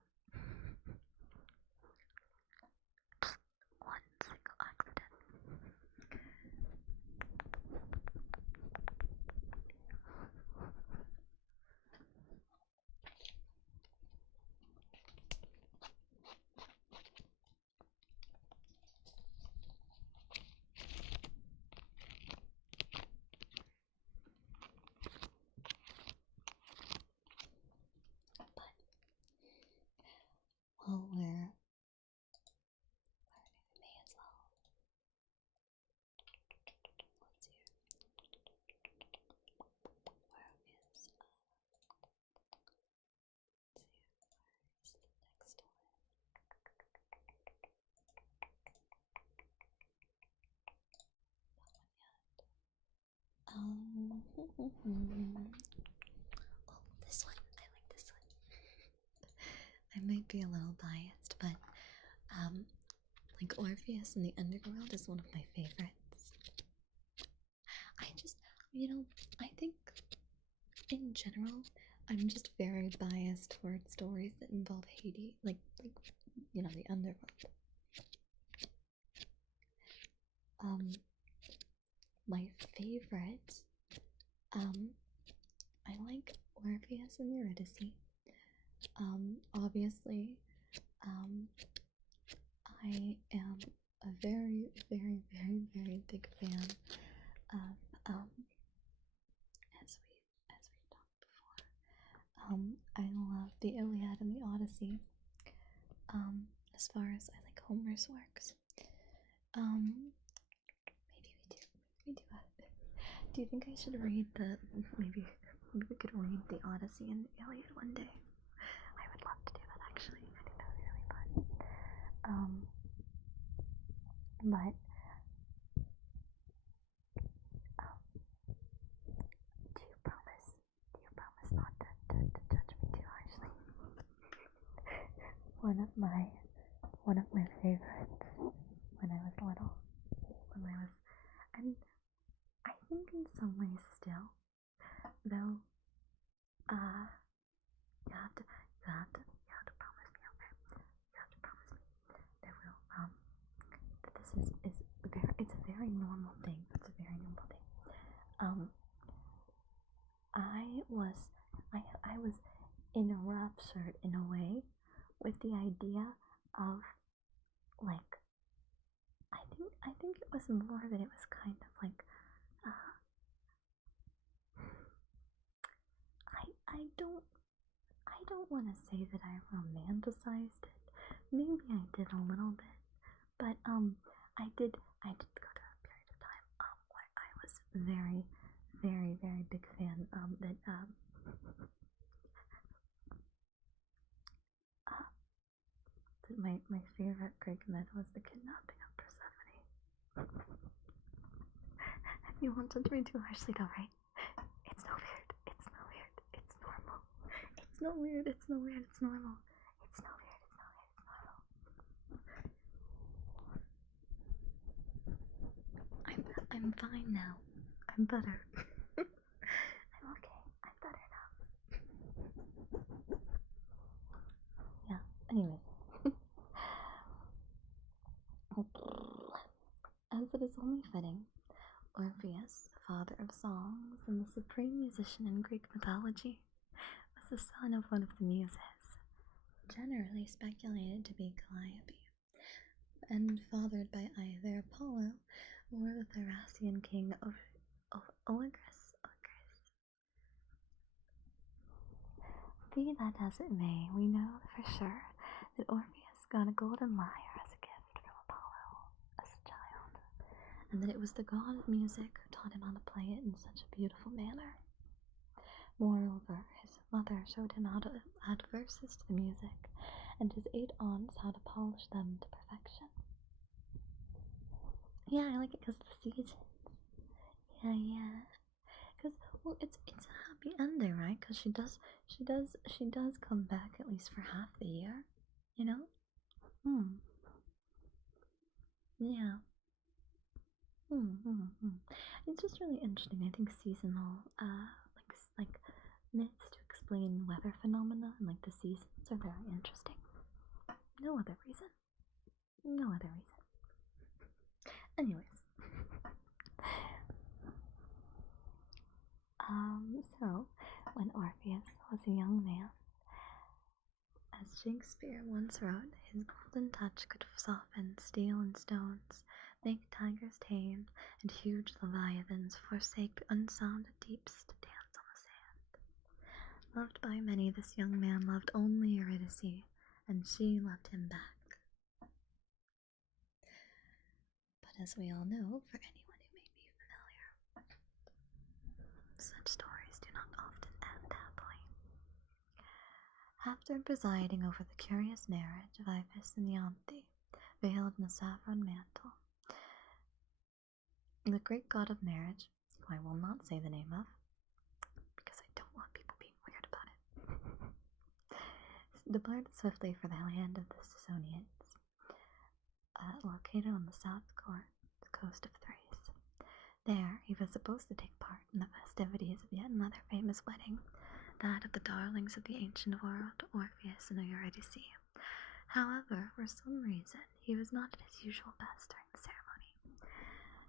Oh, this one. I like this one. I might be a little biased, but like Orpheus in the Underworld is one of my favorites. I just, I think in general, I'm just very biased towards stories that involve Hades, like the Underworld. My favorite, I like Orpheus and Eurydice. Obviously, I am a very, very, very, very big fan of, as we talked before, I love the Iliad and the Odyssey, as far as I like Homer's works. Maybe we do it. Do you think I should read maybe we could read the Odyssey and the Iliad one day? I would love to do that, actually. I think that would be really fun. But do you promise not to judge me too harshly? One of my favorites when I was little, and I think in some ways still, though, you have to promise me, okay? You have to promise me that that this is it's a very normal thing. It's a very normal thing. I was enraptured in a way with the idea of, like, I think it was more that it was kind of like, I don't want to say that I romanticized it. Maybe I did a little bit, but I did go to a period of time where I was very, very, very big fan that my favorite Greek myth was the kidnapping of Persephone. You won't judge me too harshly though, right? It's not weird. It's not weird. It's normal. It's not weird. It's not weird. It's normal. It's not weird. It's not weird. It's normal. I'm fine now. I'm better. I'm okay. I'm better now. Yeah. Anyways. As it is only fitting, Orpheus, the father of songs and the supreme musician in Greek mythology, was the son of one of the muses, generally speculated to be Calliope, and fathered by either Apollo or the Thracian king of Olygus. Be that as it may, we know for sure that Orpheus got a golden lyre as a gift from Apollo as a child, and that it was the god of music who taught him how to play it in such a beautiful manner. Moreover, his mother showed him how to add verses to the music, and his 8 aunts how to polish them to perfection. Yeah, I like it because of the seasons. Yeah. Because, well, it's a happy ending, right? Because she does come back at least for half the year, you know? Yeah. It's just really interesting. I think seasonal, like myths to explain weather phenomena and like the seasons are very interesting. No other reason. Anyways. So when Orpheus was a young man, as Shakespeare once wrote, his golden touch could soften steel and stones, make tigers tame, and huge leviathans forsake unsounded deeps to dance on the sand. Loved by many, this young man loved only Eurydice, and she loved him back. But as we all know, for anyone who may be familiar, such stories do not often end happily. After presiding over the curious marriage of Iphis and Ianthe, veiled in a saffron mantle, the great god of marriage, who I will not say the name of, because I don't want people being weird about it, departed swiftly for the land of the Siconians, located on the south coast of Thrace. There, he was supposed to take part in the festivities of yet another famous wedding, that of the darlings of the ancient world, Orpheus and Eurydice. However, for some reason, he was not at his usual best during the ceremony,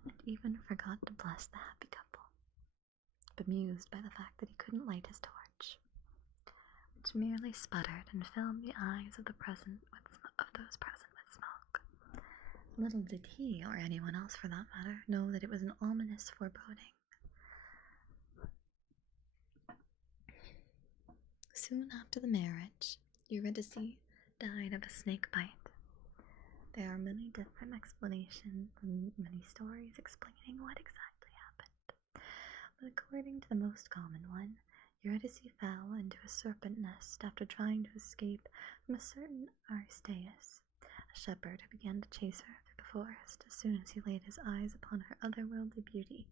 and even forgot to bless the happy couple, bemused by the fact that he couldn't light his torch, which merely sputtered and filled the eyes of those present with smoke. Little did he, or anyone else for that matter, know that it was an ominous foreboding. Soon after the marriage, Eurydice died of a snake bite. There are many different explanations and many stories explaining what exactly happened, but according to the most common one, Eurydice fell into a serpent nest after trying to escape from a certain Aristaeus, a shepherd who began to chase her through the forest as soon as he laid his eyes upon her otherworldly beauty.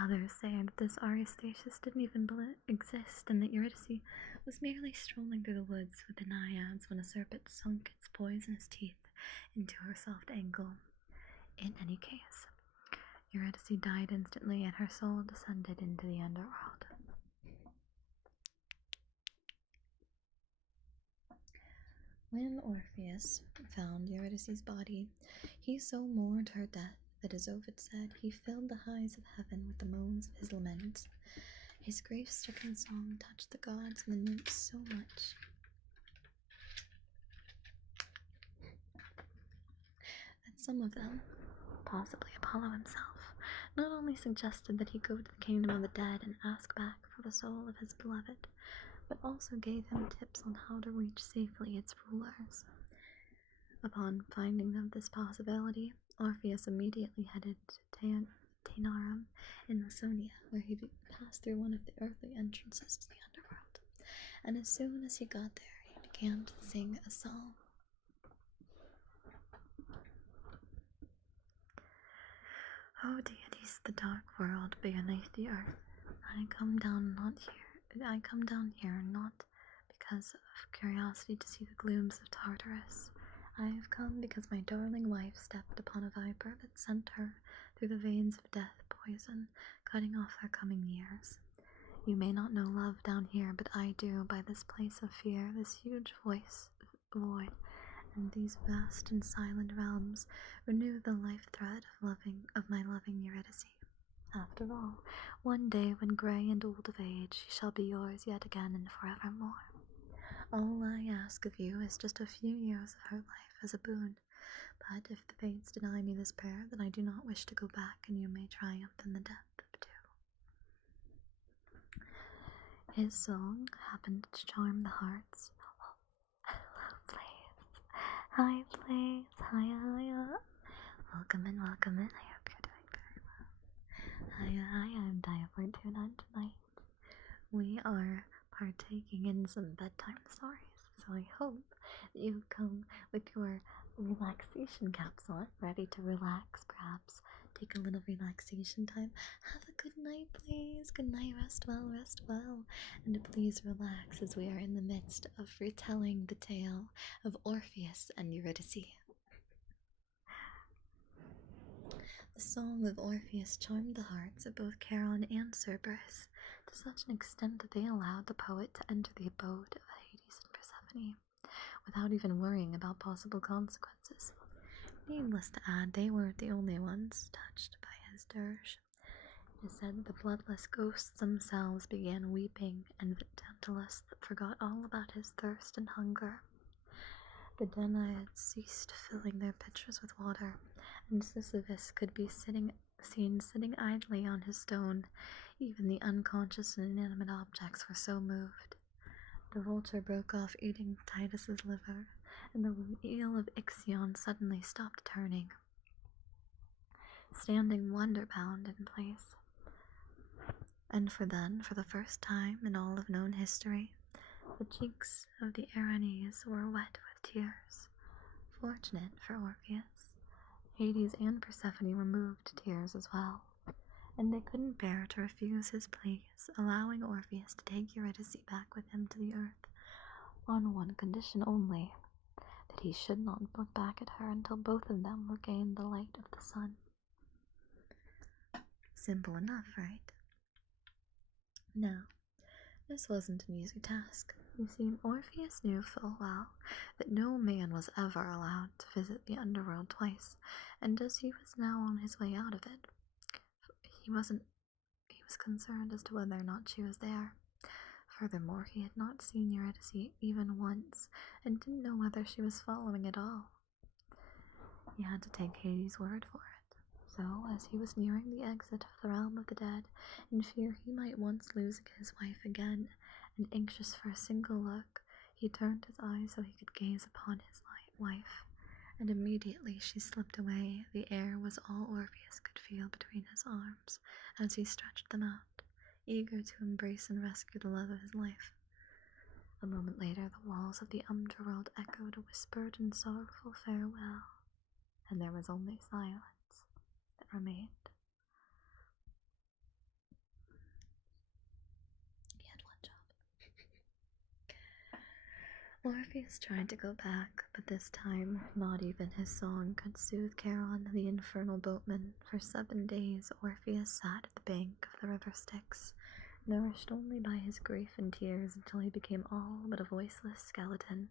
Others say that this Aristaeus didn't even exist, and that Eurydice was merely strolling through the woods with the naiads when a serpent sunk its poisonous teeth into her soft ankle. In any case, Eurydice died instantly, and her soul descended into the underworld. When Orpheus found Eurydice's body, he so mourned her death that, as Ovid said, he filled the highs of heaven with the moans of his lament. His grief-stricken song touched the gods and the nymphs so much that some of them, possibly Apollo himself, not only suggested that he go to the kingdom of the dead and ask back for the soul of his beloved, but also gave him tips on how to reach safely its rulers. Upon finding of this possibility, Orpheus immediately headed to Taenarum in Laconia, where he passed through one of the earthly entrances to the underworld, and as soon as he got there, he began to sing a song. O deities of the dark world beneath the earth, I come down here not because of curiosity to see the glooms of Tartarus. I have come because my darling wife stepped upon a viper that sent her through the veins of death poison, cutting off their coming years. You may not know love down here, but I do, by this place of fear, this huge void, and these vast and silent realms renew the life thread of my loving Eurydice. After all, one day when grey and old of age, she shall be yours yet again and forevermore. All I ask of you is just a few years of her life as a boon, but if the fates deny me this prayer, then I do not wish to go back, and you may triumph in the death of two. His song happened to charm the hearts. Hello, place. Hi, place. Hiya. Welcome in. I hope you're doing very well. Hiya, I'm Daiya Fortuna, and tonight we are partaking in some bedtime stories, so I hope that you've come with your relaxation caps on, ready to relax, perhaps take a little relaxation time. Have a good night, please. Good night, rest well, and please relax as we are in the midst of retelling the tale of Orpheus and Eurydice. The song of Orpheus charmed the hearts of both Charon and Cerberus, to such an extent that they allowed the poet to enter the abode of Hades and Persephone, without even worrying about possible consequences. Needless to add, they weren't the only ones touched by his dirge. It is said that the bloodless ghosts themselves began weeping, and Tantalus forgot all about his thirst and hunger. The Danaids ceased filling their pitchers with water, and Sisyphus could be seen sitting idly on his stone. Even the unconscious and inanimate objects were so moved. The vulture broke off eating Titus's liver, and the eel of Ixion suddenly stopped turning, standing wonder-bound in place. And for the first time in all of known history, the cheeks of the Aranes were wet with tears. Fortunate for Orpheus, Hades and Persephone were moved to tears as well, and they couldn't bear to refuse his pleas, allowing Orpheus to take Eurydice back with him to the earth, on one condition only, that he should not look back at her until both of them regained the light of the sun. Simple enough, right? Now, this wasn't an easy task. You see, Orpheus knew full well that no man was ever allowed to visit the underworld twice, and as he was now on his way out of it, he was concerned as to whether or not she was there. Furthermore, he had not seen Eurydice even once, and didn't know whether she was following at all. He had to take Hades' word for it. So, as he was nearing the exit of the realm of the dead, in fear he might once lose his wife again, and anxious for a single look, he turned his eyes so he could gaze upon his wife, and immediately she slipped away. The air was all Orpheus could feel between his arms as he stretched them out, eager to embrace and rescue the love of his life. A moment later, the walls of the underworld echoed a whispered and sorrowful farewell, and there was only silence that remained. He had one job. Orpheus tried to go back, but this time not even his song could soothe Charon, the infernal boatman. For 7 days Orpheus sat at the bank of the river Styx, nourished only by his grief and tears, until he became all but a voiceless skeleton.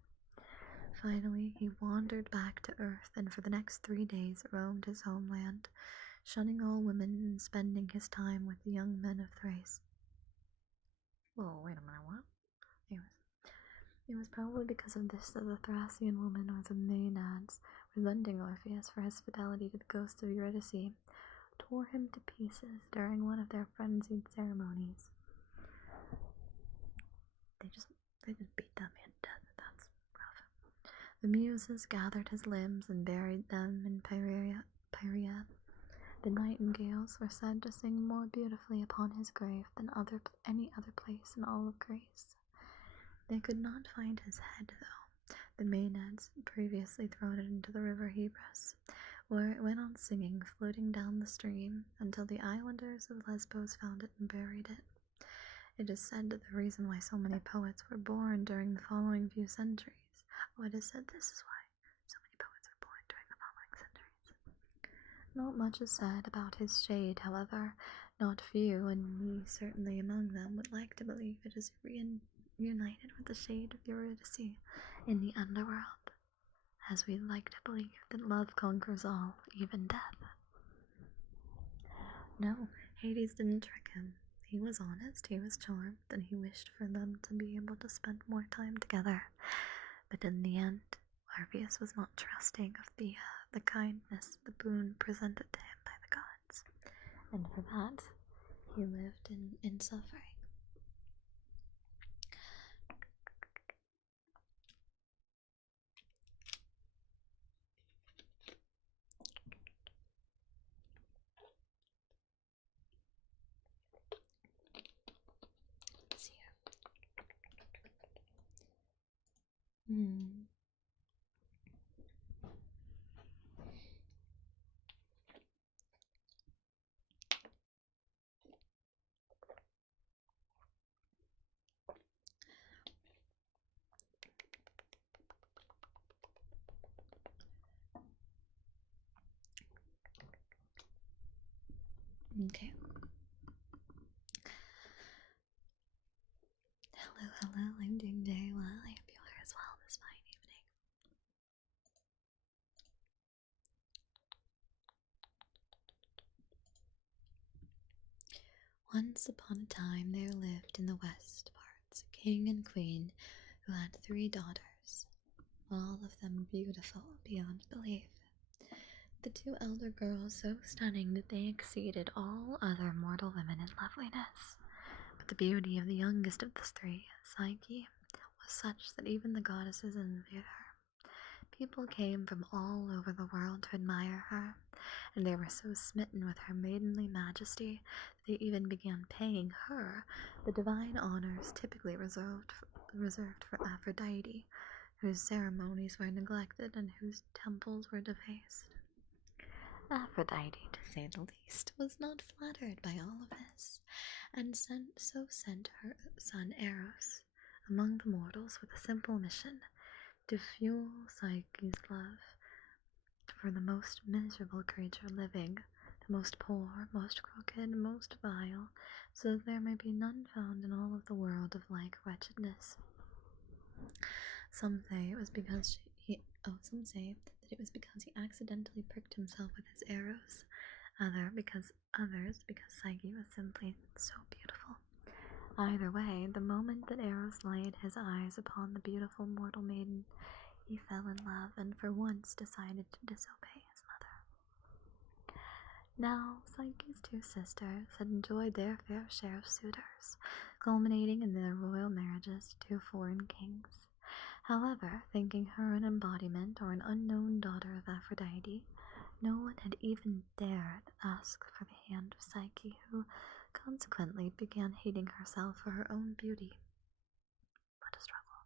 Finally, he wandered back to Earth, and for the next 3 days roamed his homeland, shunning all women and spending his time with the young men of Thrace. Whoa, wait a minute, what? Anyways, it was probably because of this that the Thracian women, or the Maenads, resenting Orpheus for his fidelity to the ghost of Eurydice, tore him to pieces during one of their frenzied ceremonies. They just beat that man to death. That's rough. The Muses gathered his limbs and buried them in Pieria. The nightingales were said to sing more beautifully upon his grave than any other place in all of Greece. They could not find his head, though. The Maenads previously thrown it into the river Hebrus, where it went on singing, floating down the stream, until the islanders of Lesbos found it and buried it. It is said that the reason why so many poets were born during the following few centuries. It is said this is why so many poets were born during the following centuries. Not much is said about his shade, however. Not few, and me certainly among them, would like to believe it is reunited with the shade of Eurydice in the underworld, as we like to believe that love conquers all, even death. No, Hades didn't trick him. He was honest, he was charmed, and he wished for them to be able to spend more time together. But in the end, Orpheus was not trusting of the kindness the boon presented to him by the gods, and for that, he lived in suffering. Let's see here. Okay. Hello, I'm doing very well. I hope you are as well this fine evening. Once upon a time there lived in the west parts a king and queen who had 3 daughters, all of them beautiful beyond belief. The 2 elder girls so stunning that they exceeded all other mortal women in loveliness. But the beauty of the youngest of the 3, Psyche, was such that even the goddesses envied her. People came from all over the world to admire her, and they were so smitten with her maidenly majesty that they even began paying her the divine honors typically reserved for Aphrodite, whose ceremonies were neglected and whose temples were defaced. Aphrodite, to say the least, was not flattered by all of this, and sent her son Eros among the mortals with a simple mission to fuel Psyche's love for the most miserable creature living, the most poor, most crooked, most vile, so that there may be none found in all of the world of like wretchedness. Some say it was because some say that it was because he accidentally pricked himself with his arrows. Others because Psyche was simply so beautiful. Either way, the moment that Eros laid his eyes upon the beautiful mortal maiden, he fell in love and for once decided to disobey his mother. Now, Psyche's two sisters had enjoyed their fair share of suitors, culminating in their royal marriages to two foreign kings. However, thinking her an embodiment or an unknown daughter of Aphrodite, no one had even dared ask for the hand of Psyche, who consequently began hating herself for her own beauty. What a struggle.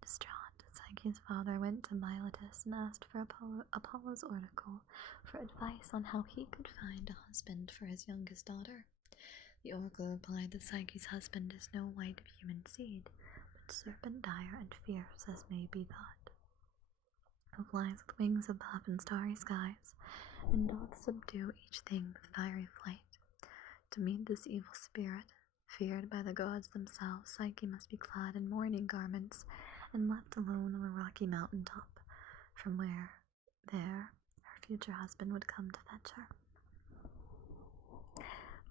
Distraught, Psyche's father went to Miletus and asked for Apollo's oracle for advice on how he could find a husband for his youngest daughter. The oracle replied that Psyche's husband is no white of human seed, but serpent dire and fierce as may be thought, who flies with wings above in starry skies, and doth subdue each thing with fiery flight. To meet this evil spirit, feared by the gods themselves, Psyche must be clad in mourning garments and left alone on a rocky mountain top, from where, her future husband would come to fetch her.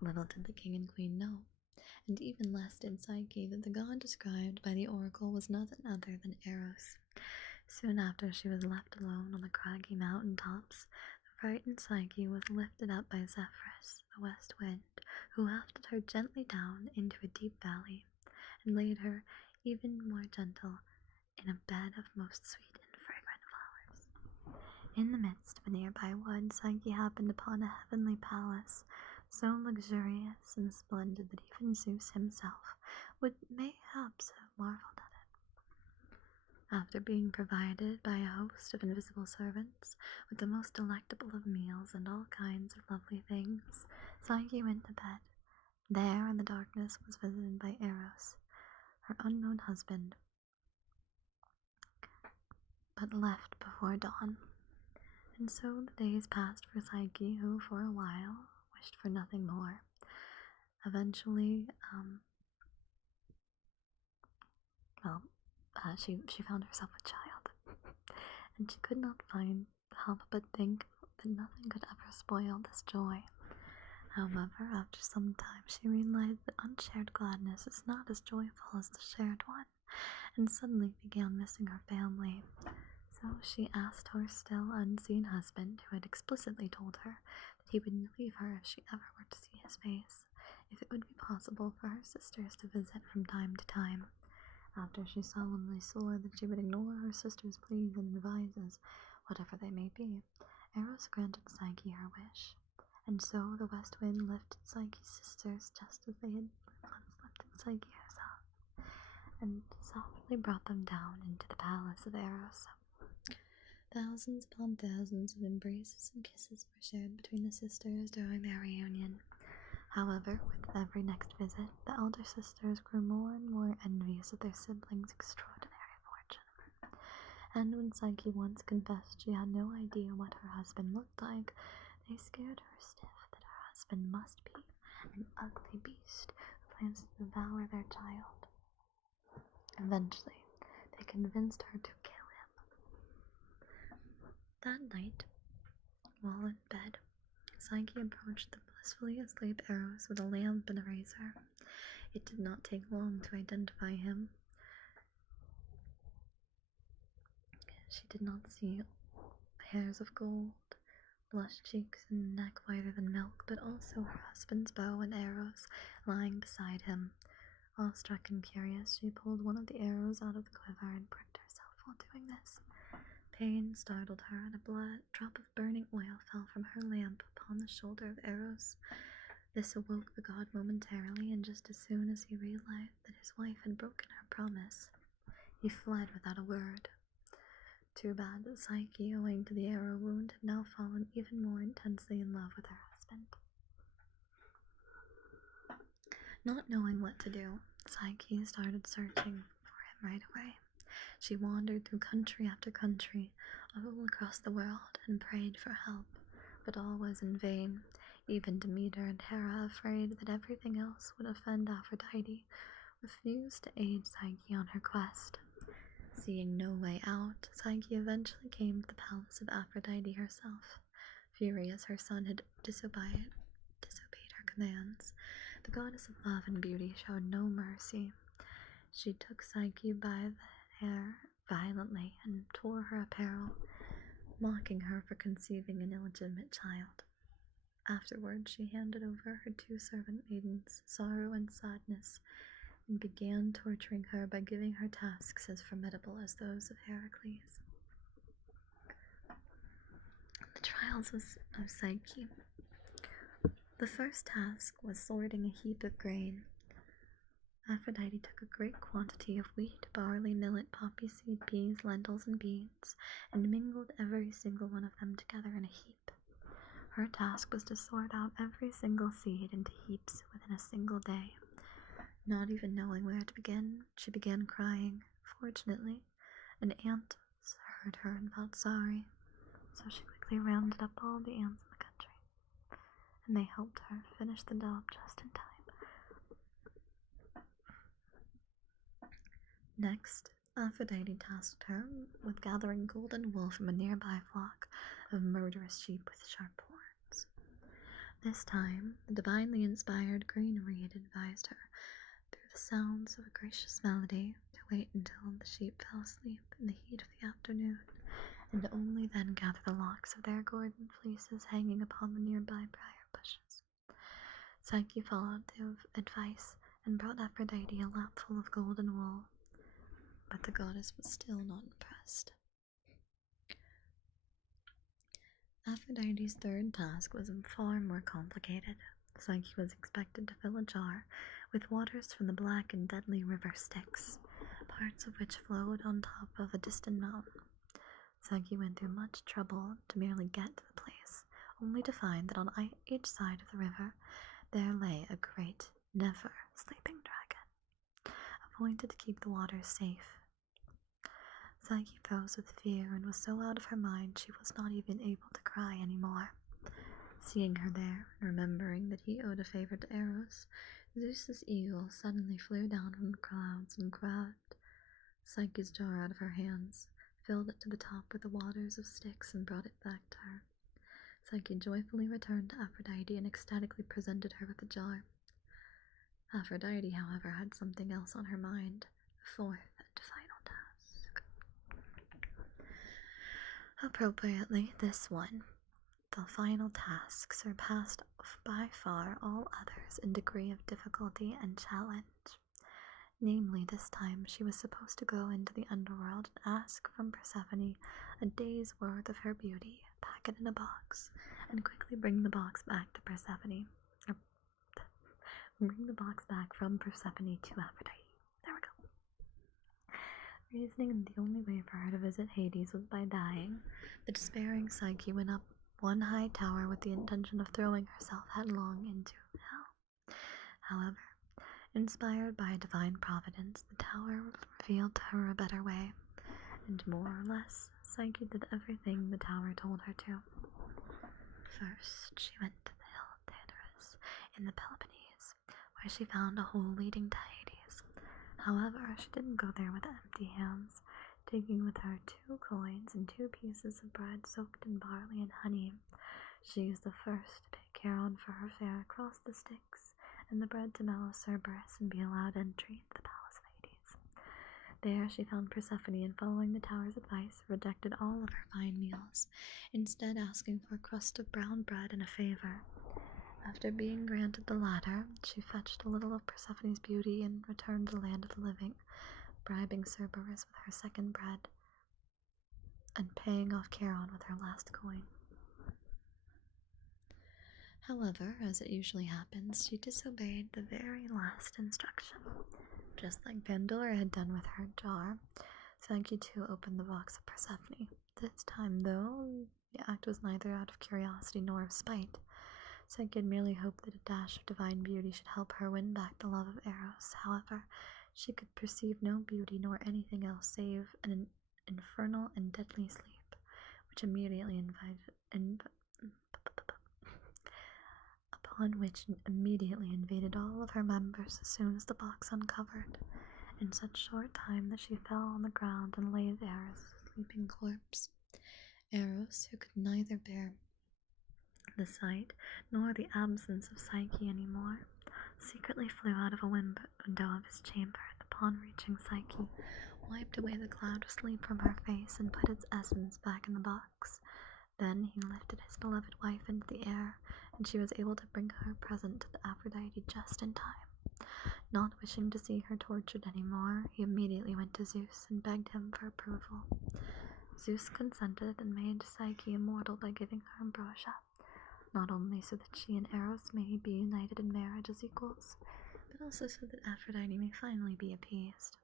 Little did the king and queen know, and even less did Psyche, that the god described by the oracle was nothing other than Eros. Soon after she was left alone on the craggy mountain tops, the frightened Psyche was lifted up by Zephyrus, the west wind, who wafted her gently down into a deep valley, and laid her, even more gentle, in a bed of most sweet and fragrant flowers. In the midst of a nearby wood, Psyche happened upon a heavenly palace, so luxurious and splendid that even Zeus himself would mayhaps have marveled at it. After being provided by a host of invisible servants with the most delectable of meals and all kinds of lovely things, Psyche went to bed. There in the darkness was visited by Eros, her unknown husband, but left before dawn. And so the days passed for Psyche, who for a while wished for nothing more. Eventually, she found herself a child, and she could not help but think that nothing could ever spoil this joy. However, after some time, she realized that unshared gladness is not as joyful as the shared one, and suddenly began missing her family. So she asked her still unseen husband, who had explicitly told her that he would leave her if she ever were to see his face, if it would be possible for her sisters to visit from time to time. After she solemnly swore that she would ignore her sisters' pleas and advices, whatever they may be, Eros granted Psyche her wish, and so the west wind lifted Psyche's sisters just as they had once lifted Psyche herself, and softly brought them down into the palace of Eros. Thousands upon thousands of embraces and kisses were shared between the sisters during their reunion. However, with every next visit, the elder sisters grew more and more envious of their siblings' extraordinary fortune. And when Psyche once confessed she had no idea what her husband looked like, they scared her stiff that her husband must be an ugly beast who plans to devour their child. Eventually, they convinced her to kill him. That night, while in bed, Psyche approached the blissfully asleep Eros with a lamp and a razor. It did not take long to identify him. She did not see hairs of gold, blushed cheeks, and a neck whiter than milk, but also her husband's bow and arrows lying beside him. Awestruck and curious, she pulled one of the arrows out of the quiver and pricked herself while doing this. Pain startled her, and a drop of burning oil fell from her lamp upon the shoulder of Eros. This awoke the god momentarily, and just as soon as he realized that his wife had broken her promise, he fled without a word. Too bad that Psyche, owing to the arrow wound, had now fallen even more intensely in love with her husband. Not knowing what to do, Psyche started searching for him right away. She wandered through country after country, all across the world, and prayed for help, but all was in vain. Even Demeter and Hera, afraid that everything else would offend Aphrodite, refused to aid Psyche on her quest. Seeing no way out, Psyche eventually came to the palace of Aphrodite herself. Furious her son had disobeyed her commands, the goddess of love and beauty showed no mercy. She took Psyche by the hair violently and tore her apparel, mocking her for conceiving an illegitimate child. Afterward, she handed over her 2 servant maidens, Sorrow and Sadness, and began torturing her by giving her tasks as formidable as those of Heracles. The trials of Psyche. The first task was sorting a heap of grain. Aphrodite took a great quantity of wheat, barley, millet, poppy seed, peas, lentils, and beans, and mingled every single one of them together in a heap. Her task was to sort out every single seed into heaps within a single day. Not even knowing where to begin, she began crying. Fortunately, an ant heard her and felt sorry, so she quickly rounded up all the ants in the country, and they helped her finish the job just in time. Next, Aphrodite tasked her with gathering golden wool from a nearby flock of murderous sheep with sharp horns. This time, the divinely inspired green reed advised her, through the sounds of a gracious melody, to wait until the sheep fell asleep in the heat of the afternoon, and only then gather the locks of their golden fleeces hanging upon the nearby briar bushes. Psyche followed the advice and brought Aphrodite a lapful of golden wool, but the goddess was still not impressed. Aphrodite's third task was far more complicated. Psyche was expected to fill a jar with waters from the black and deadly river Styx, parts of which flowed on top of a distant mountain. Psyche went through much trouble to merely get to the place, only to find that on each side of the river there lay a great, never-sleeping dragon, appointed to keep the waters safe. Psyche froze with fear and was so out of her mind she was not even able to cry anymore. Seeing her there, and remembering that he owed a favor to Eros, Zeus's eagle suddenly flew down from the clouds and grabbed Psyche's jar out of her hands, filled it to the top with the waters of Styx, and brought it back to her. Psyche joyfully returned to Aphrodite and ecstatically presented her with the jar. Aphrodite, however, had something else on her mind, the fourth and final task. Appropriately, this one, the final task, surpassed by far all others in degree of difficulty and challenge. Namely, this time she was supposed to go into the underworld and ask from Persephone a day's worth of her beauty, pack it in a box, and quickly bring the box back to Persephone. Bring the box back from Persephone to Aphrodite. There we go. Reasoning that the only way for her to visit Hades was by dying, the despairing Psyche went up one high tower with the intention of throwing herself headlong into hell. However, inspired by divine providence, the tower revealed to her a better way, and more or less, Psyche did everything the tower told her to. First, she went to the hill of Daedalus in the Peloponnese, where she found a hole leading to Hades. However, she didn't go there with empty hands, taking with her 2 coins and 2 pieces of bread soaked in barley and honey. She used the first to pay Charon for her fare across the Styx, and the bread to mellow Cerberus and be allowed entry into the palace of Hades. There she found Persephone, and following the tower's advice, rejected all of her fine meals, instead asking for a crust of brown bread and a favor. After being granted the latter, she fetched a little of Persephone's beauty and returned to the land of the living, bribing Cerberus with her second bread and paying off Charon with her last coin. However, as it usually happens, she disobeyed the very last instruction. Just like Pandora had done with her jar, Psyche too opened the box of Persephone. This time, though, the act was neither out of curiosity nor of spite. Psyche had merely hoped that a dash of divine beauty should help her win back the love of Eros. However, she could perceive no beauty nor anything else save an infernal and deadly sleep, which immediately invaded all of her members as soon as the box uncovered, in such short time that she fell on the ground and lay there as a sleeping corpse. Eros, who could neither bear the sight nor the absence of Psyche any more, secretly flew out of a window of his chamber, and upon reaching Psyche, wiped away the cloud of sleep from her face and put its essence back in the box. Then he lifted his beloved wife into the air, and she was able to bring her present to the Aphrodite just in time. Not wishing to see her tortured any more, he immediately went to Zeus and begged him for approval. Zeus consented and made Psyche immortal by giving her ambrosia, not only so that she and Eros may be united in marriage as equals, but also so that Aphrodite may finally be appeased.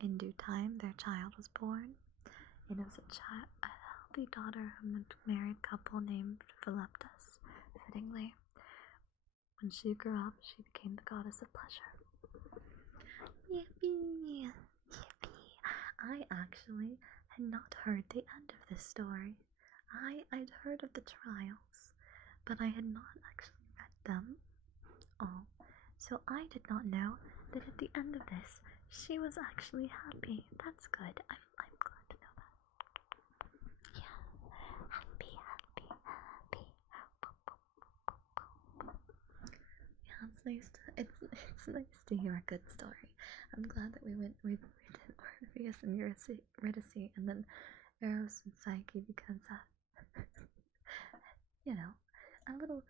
In due time, their child was born. It was a healthy daughter whom the married couple named Philiptus. Fittingly, when she grew up, she became the goddess of pleasure. Yippee! Yippee! I actually had not heard the end of this story. I'd heard of the trials, but I had not actually read them all. So I did not know that at the end of this, she was actually happy. That's good. I'm glad to know that. Yeah. Happy. Yeah, it's nice to hear a good story. I'm glad that we did Orpheus and Eurydice and then Eros and Psyche because you know, a little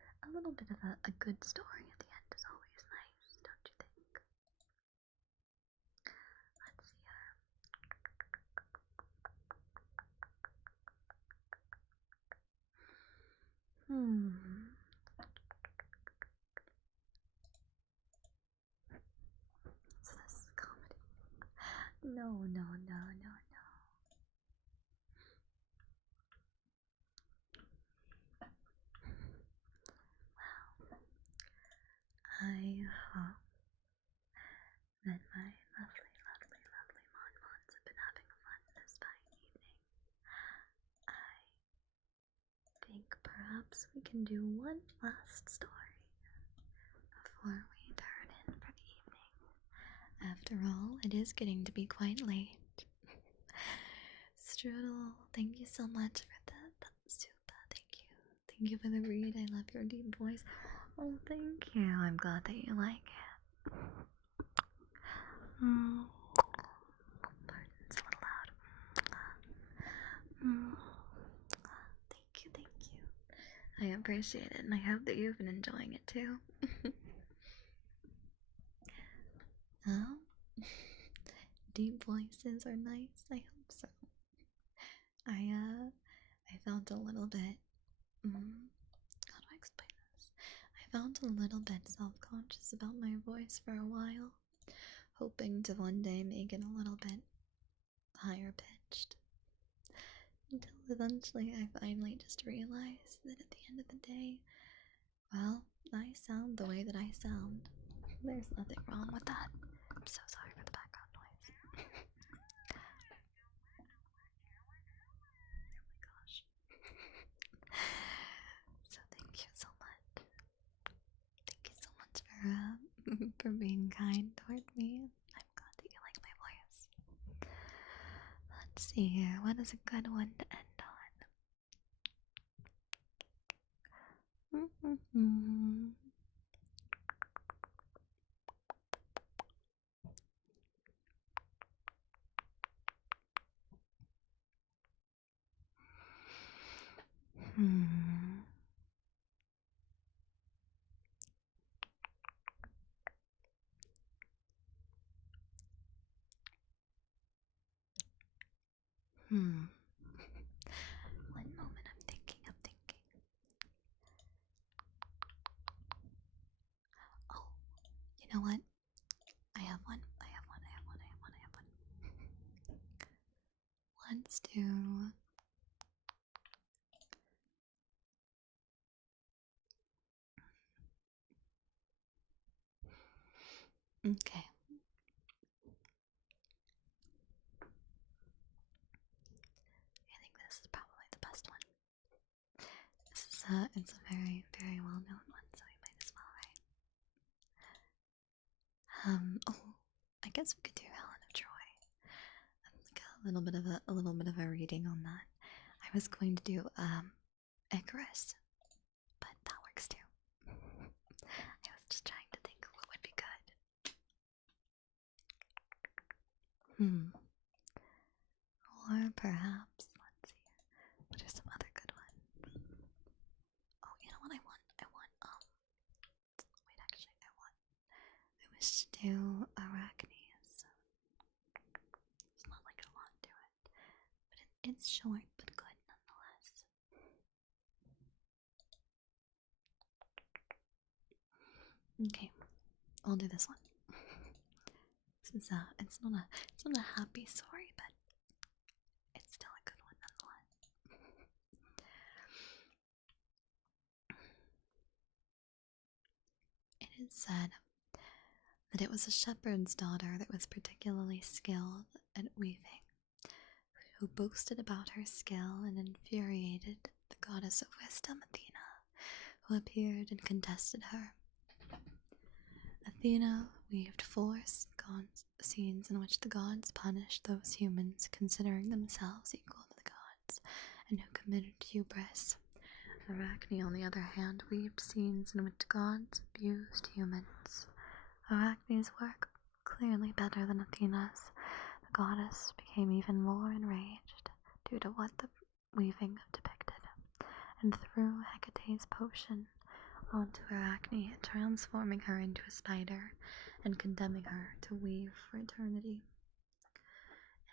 bit of a good story at the end is always nice, don't you think? Let's see here. So this is comedy. No. I hope that my lovely Mon-Mons have been having fun this fine evening. I think perhaps we can do one last story before we turn in for the evening. After all, it is getting to be quite late. Strudel, thank you so much for the soup. Thank you. Thank you for the read. I love your deep voice. Oh, thank you. I'm glad that you like it. Pardon, it's a little loud. Thank you. I appreciate it, and I hope that you've been enjoying it too. Oh, deep voices are nice. I hope so. I felt a little bit. How do I explain this? I felt a little bit self-conscious about my voice for a while, hoping to one day make it a little bit higher pitched. Until eventually I finally just realized that at the end of the day, well, I sound the way that I sound. There's nothing wrong with that. I'm so sorry for the background noise. Oh my gosh. So thank you so much. Thank you so much for being kind toward me. I'm glad that you like my voice. Let's see here. What is a good one to end on? One moment, I'm thinking. Oh, you know what? I have one. let's do. Okay. I think this is probably the best one. This is it's a very, very well-known one, so we might as well, right? Oh, I guess we could do Helen of Troy. Like a little bit of a reading on that. I was going to do Icarus, but that works too. I was just trying to think of what would be good. Or perhaps, let's see, what are some other good ones? Oh, you know what I want? Wait, actually, I wish to do Arachne. It's not like a lot to it, but it's short but good nonetheless. Okay, I'll do this one. This is it's not a happy story, but it's still a good one nonetheless. It is said that it was a shepherd's daughter that was particularly skilled at weaving, who boasted about her skill and infuriated the goddess of wisdom, Athena, who appeared and contested her. Athena weaved 4 scenes in which the gods punished those humans considering themselves equal to the gods and who committed hubris. Arachne, on the other hand, weaved scenes in which gods abused humans. Arachne's work, clearly better than Athena's, the goddess became even more enraged due to what the weaving depicted, and threw Hecate's potion onto Arachne, transforming her into a spider and condemning her to weave for eternity.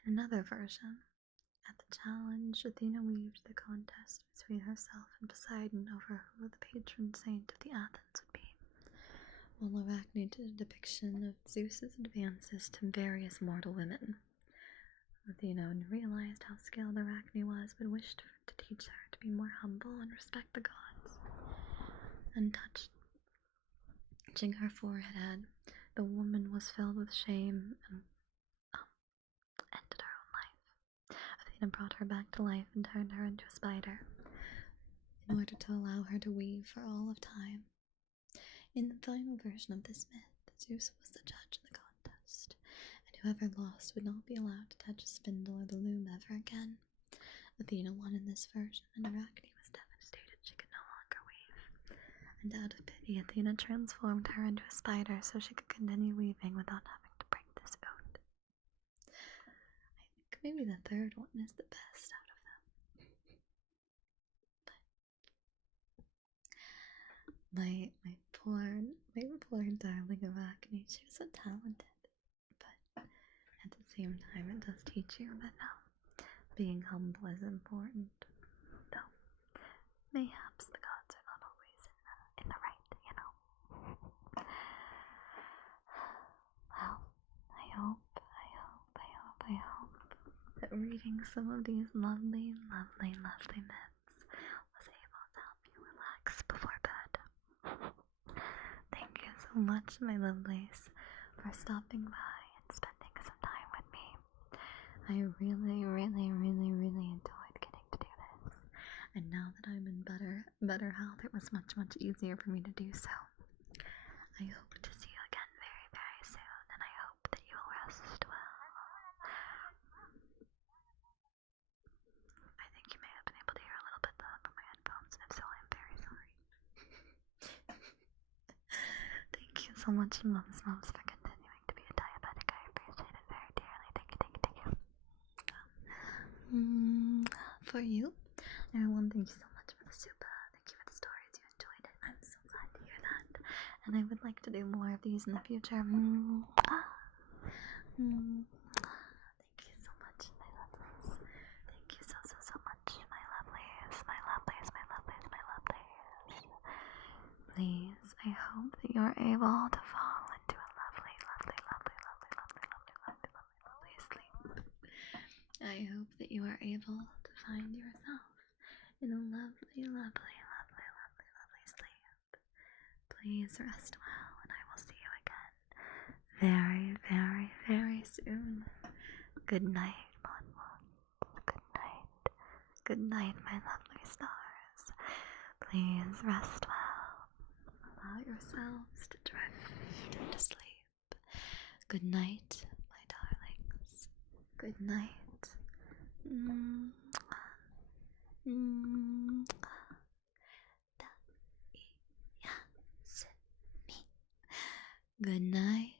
In another version, at the challenge, Athena weaved the contest between herself and Poseidon over who the patron saint of the Athens would be, while Arachne did a depiction of Zeus's advances to various mortal women. Athena realized how skilled Arachne was, but wished to teach her to be more humble and respect the gods. And touching her forehead, the woman was filled with shame and ended her own life. Athena brought her back to life and turned her into a spider, in order to allow her to weave for all of time. In the final version of this myth, Zeus was the judge of the contest, and whoever lost would not be allowed to touch a spindle or the loom ever again. Athena won in this version, and Arachne was devastated she could no longer weave. And out of pity, Athena transformed her into a spider so she could continue weaving without having to break this oath. I think maybe the third one is the best out of them. But my poor darling Arachne, she was so talented. But at the same time, it does teach you that being humble is important. Though mayhaps the gods are not always in the right, you know. Well, I hope that reading some of these lovely myths was able to help you relax before bed. Thank you so much, my lovelies, for stopping by and spending some time with me. I really enjoyed getting to do this. And now that I'm in better health, it was much easier for me to do so. I hope to see you again very soon, and I hope that you will rest well. I think you may have been able to hear a little bit from my headphones, and if so, I'm very sorry. Thank you so much, moms, for continuing to be a diabetic. I appreciate it very dearly. Thank you. For you, everyone, thank you so much for the soup. Thank you for the stories. You enjoyed it. I'm so glad to hear that. And I would like to do more of these in the future. Thank you so much, my lovelies. Thank you so much, my lovelies. My lovelies. Please, I hope that you are able to fall into a lovely sleep. I I hope that you are able to find yourself in a lovely, lovely, lovely, lovely, lovely sleep. Please rest well, and I will see you again very, very, very soon. Good night, mon mon. Good night. Good night, my lovely stars. Please rest well. Allow yourselves to drift into sleep. Good night, my darlings. Good night. Good night.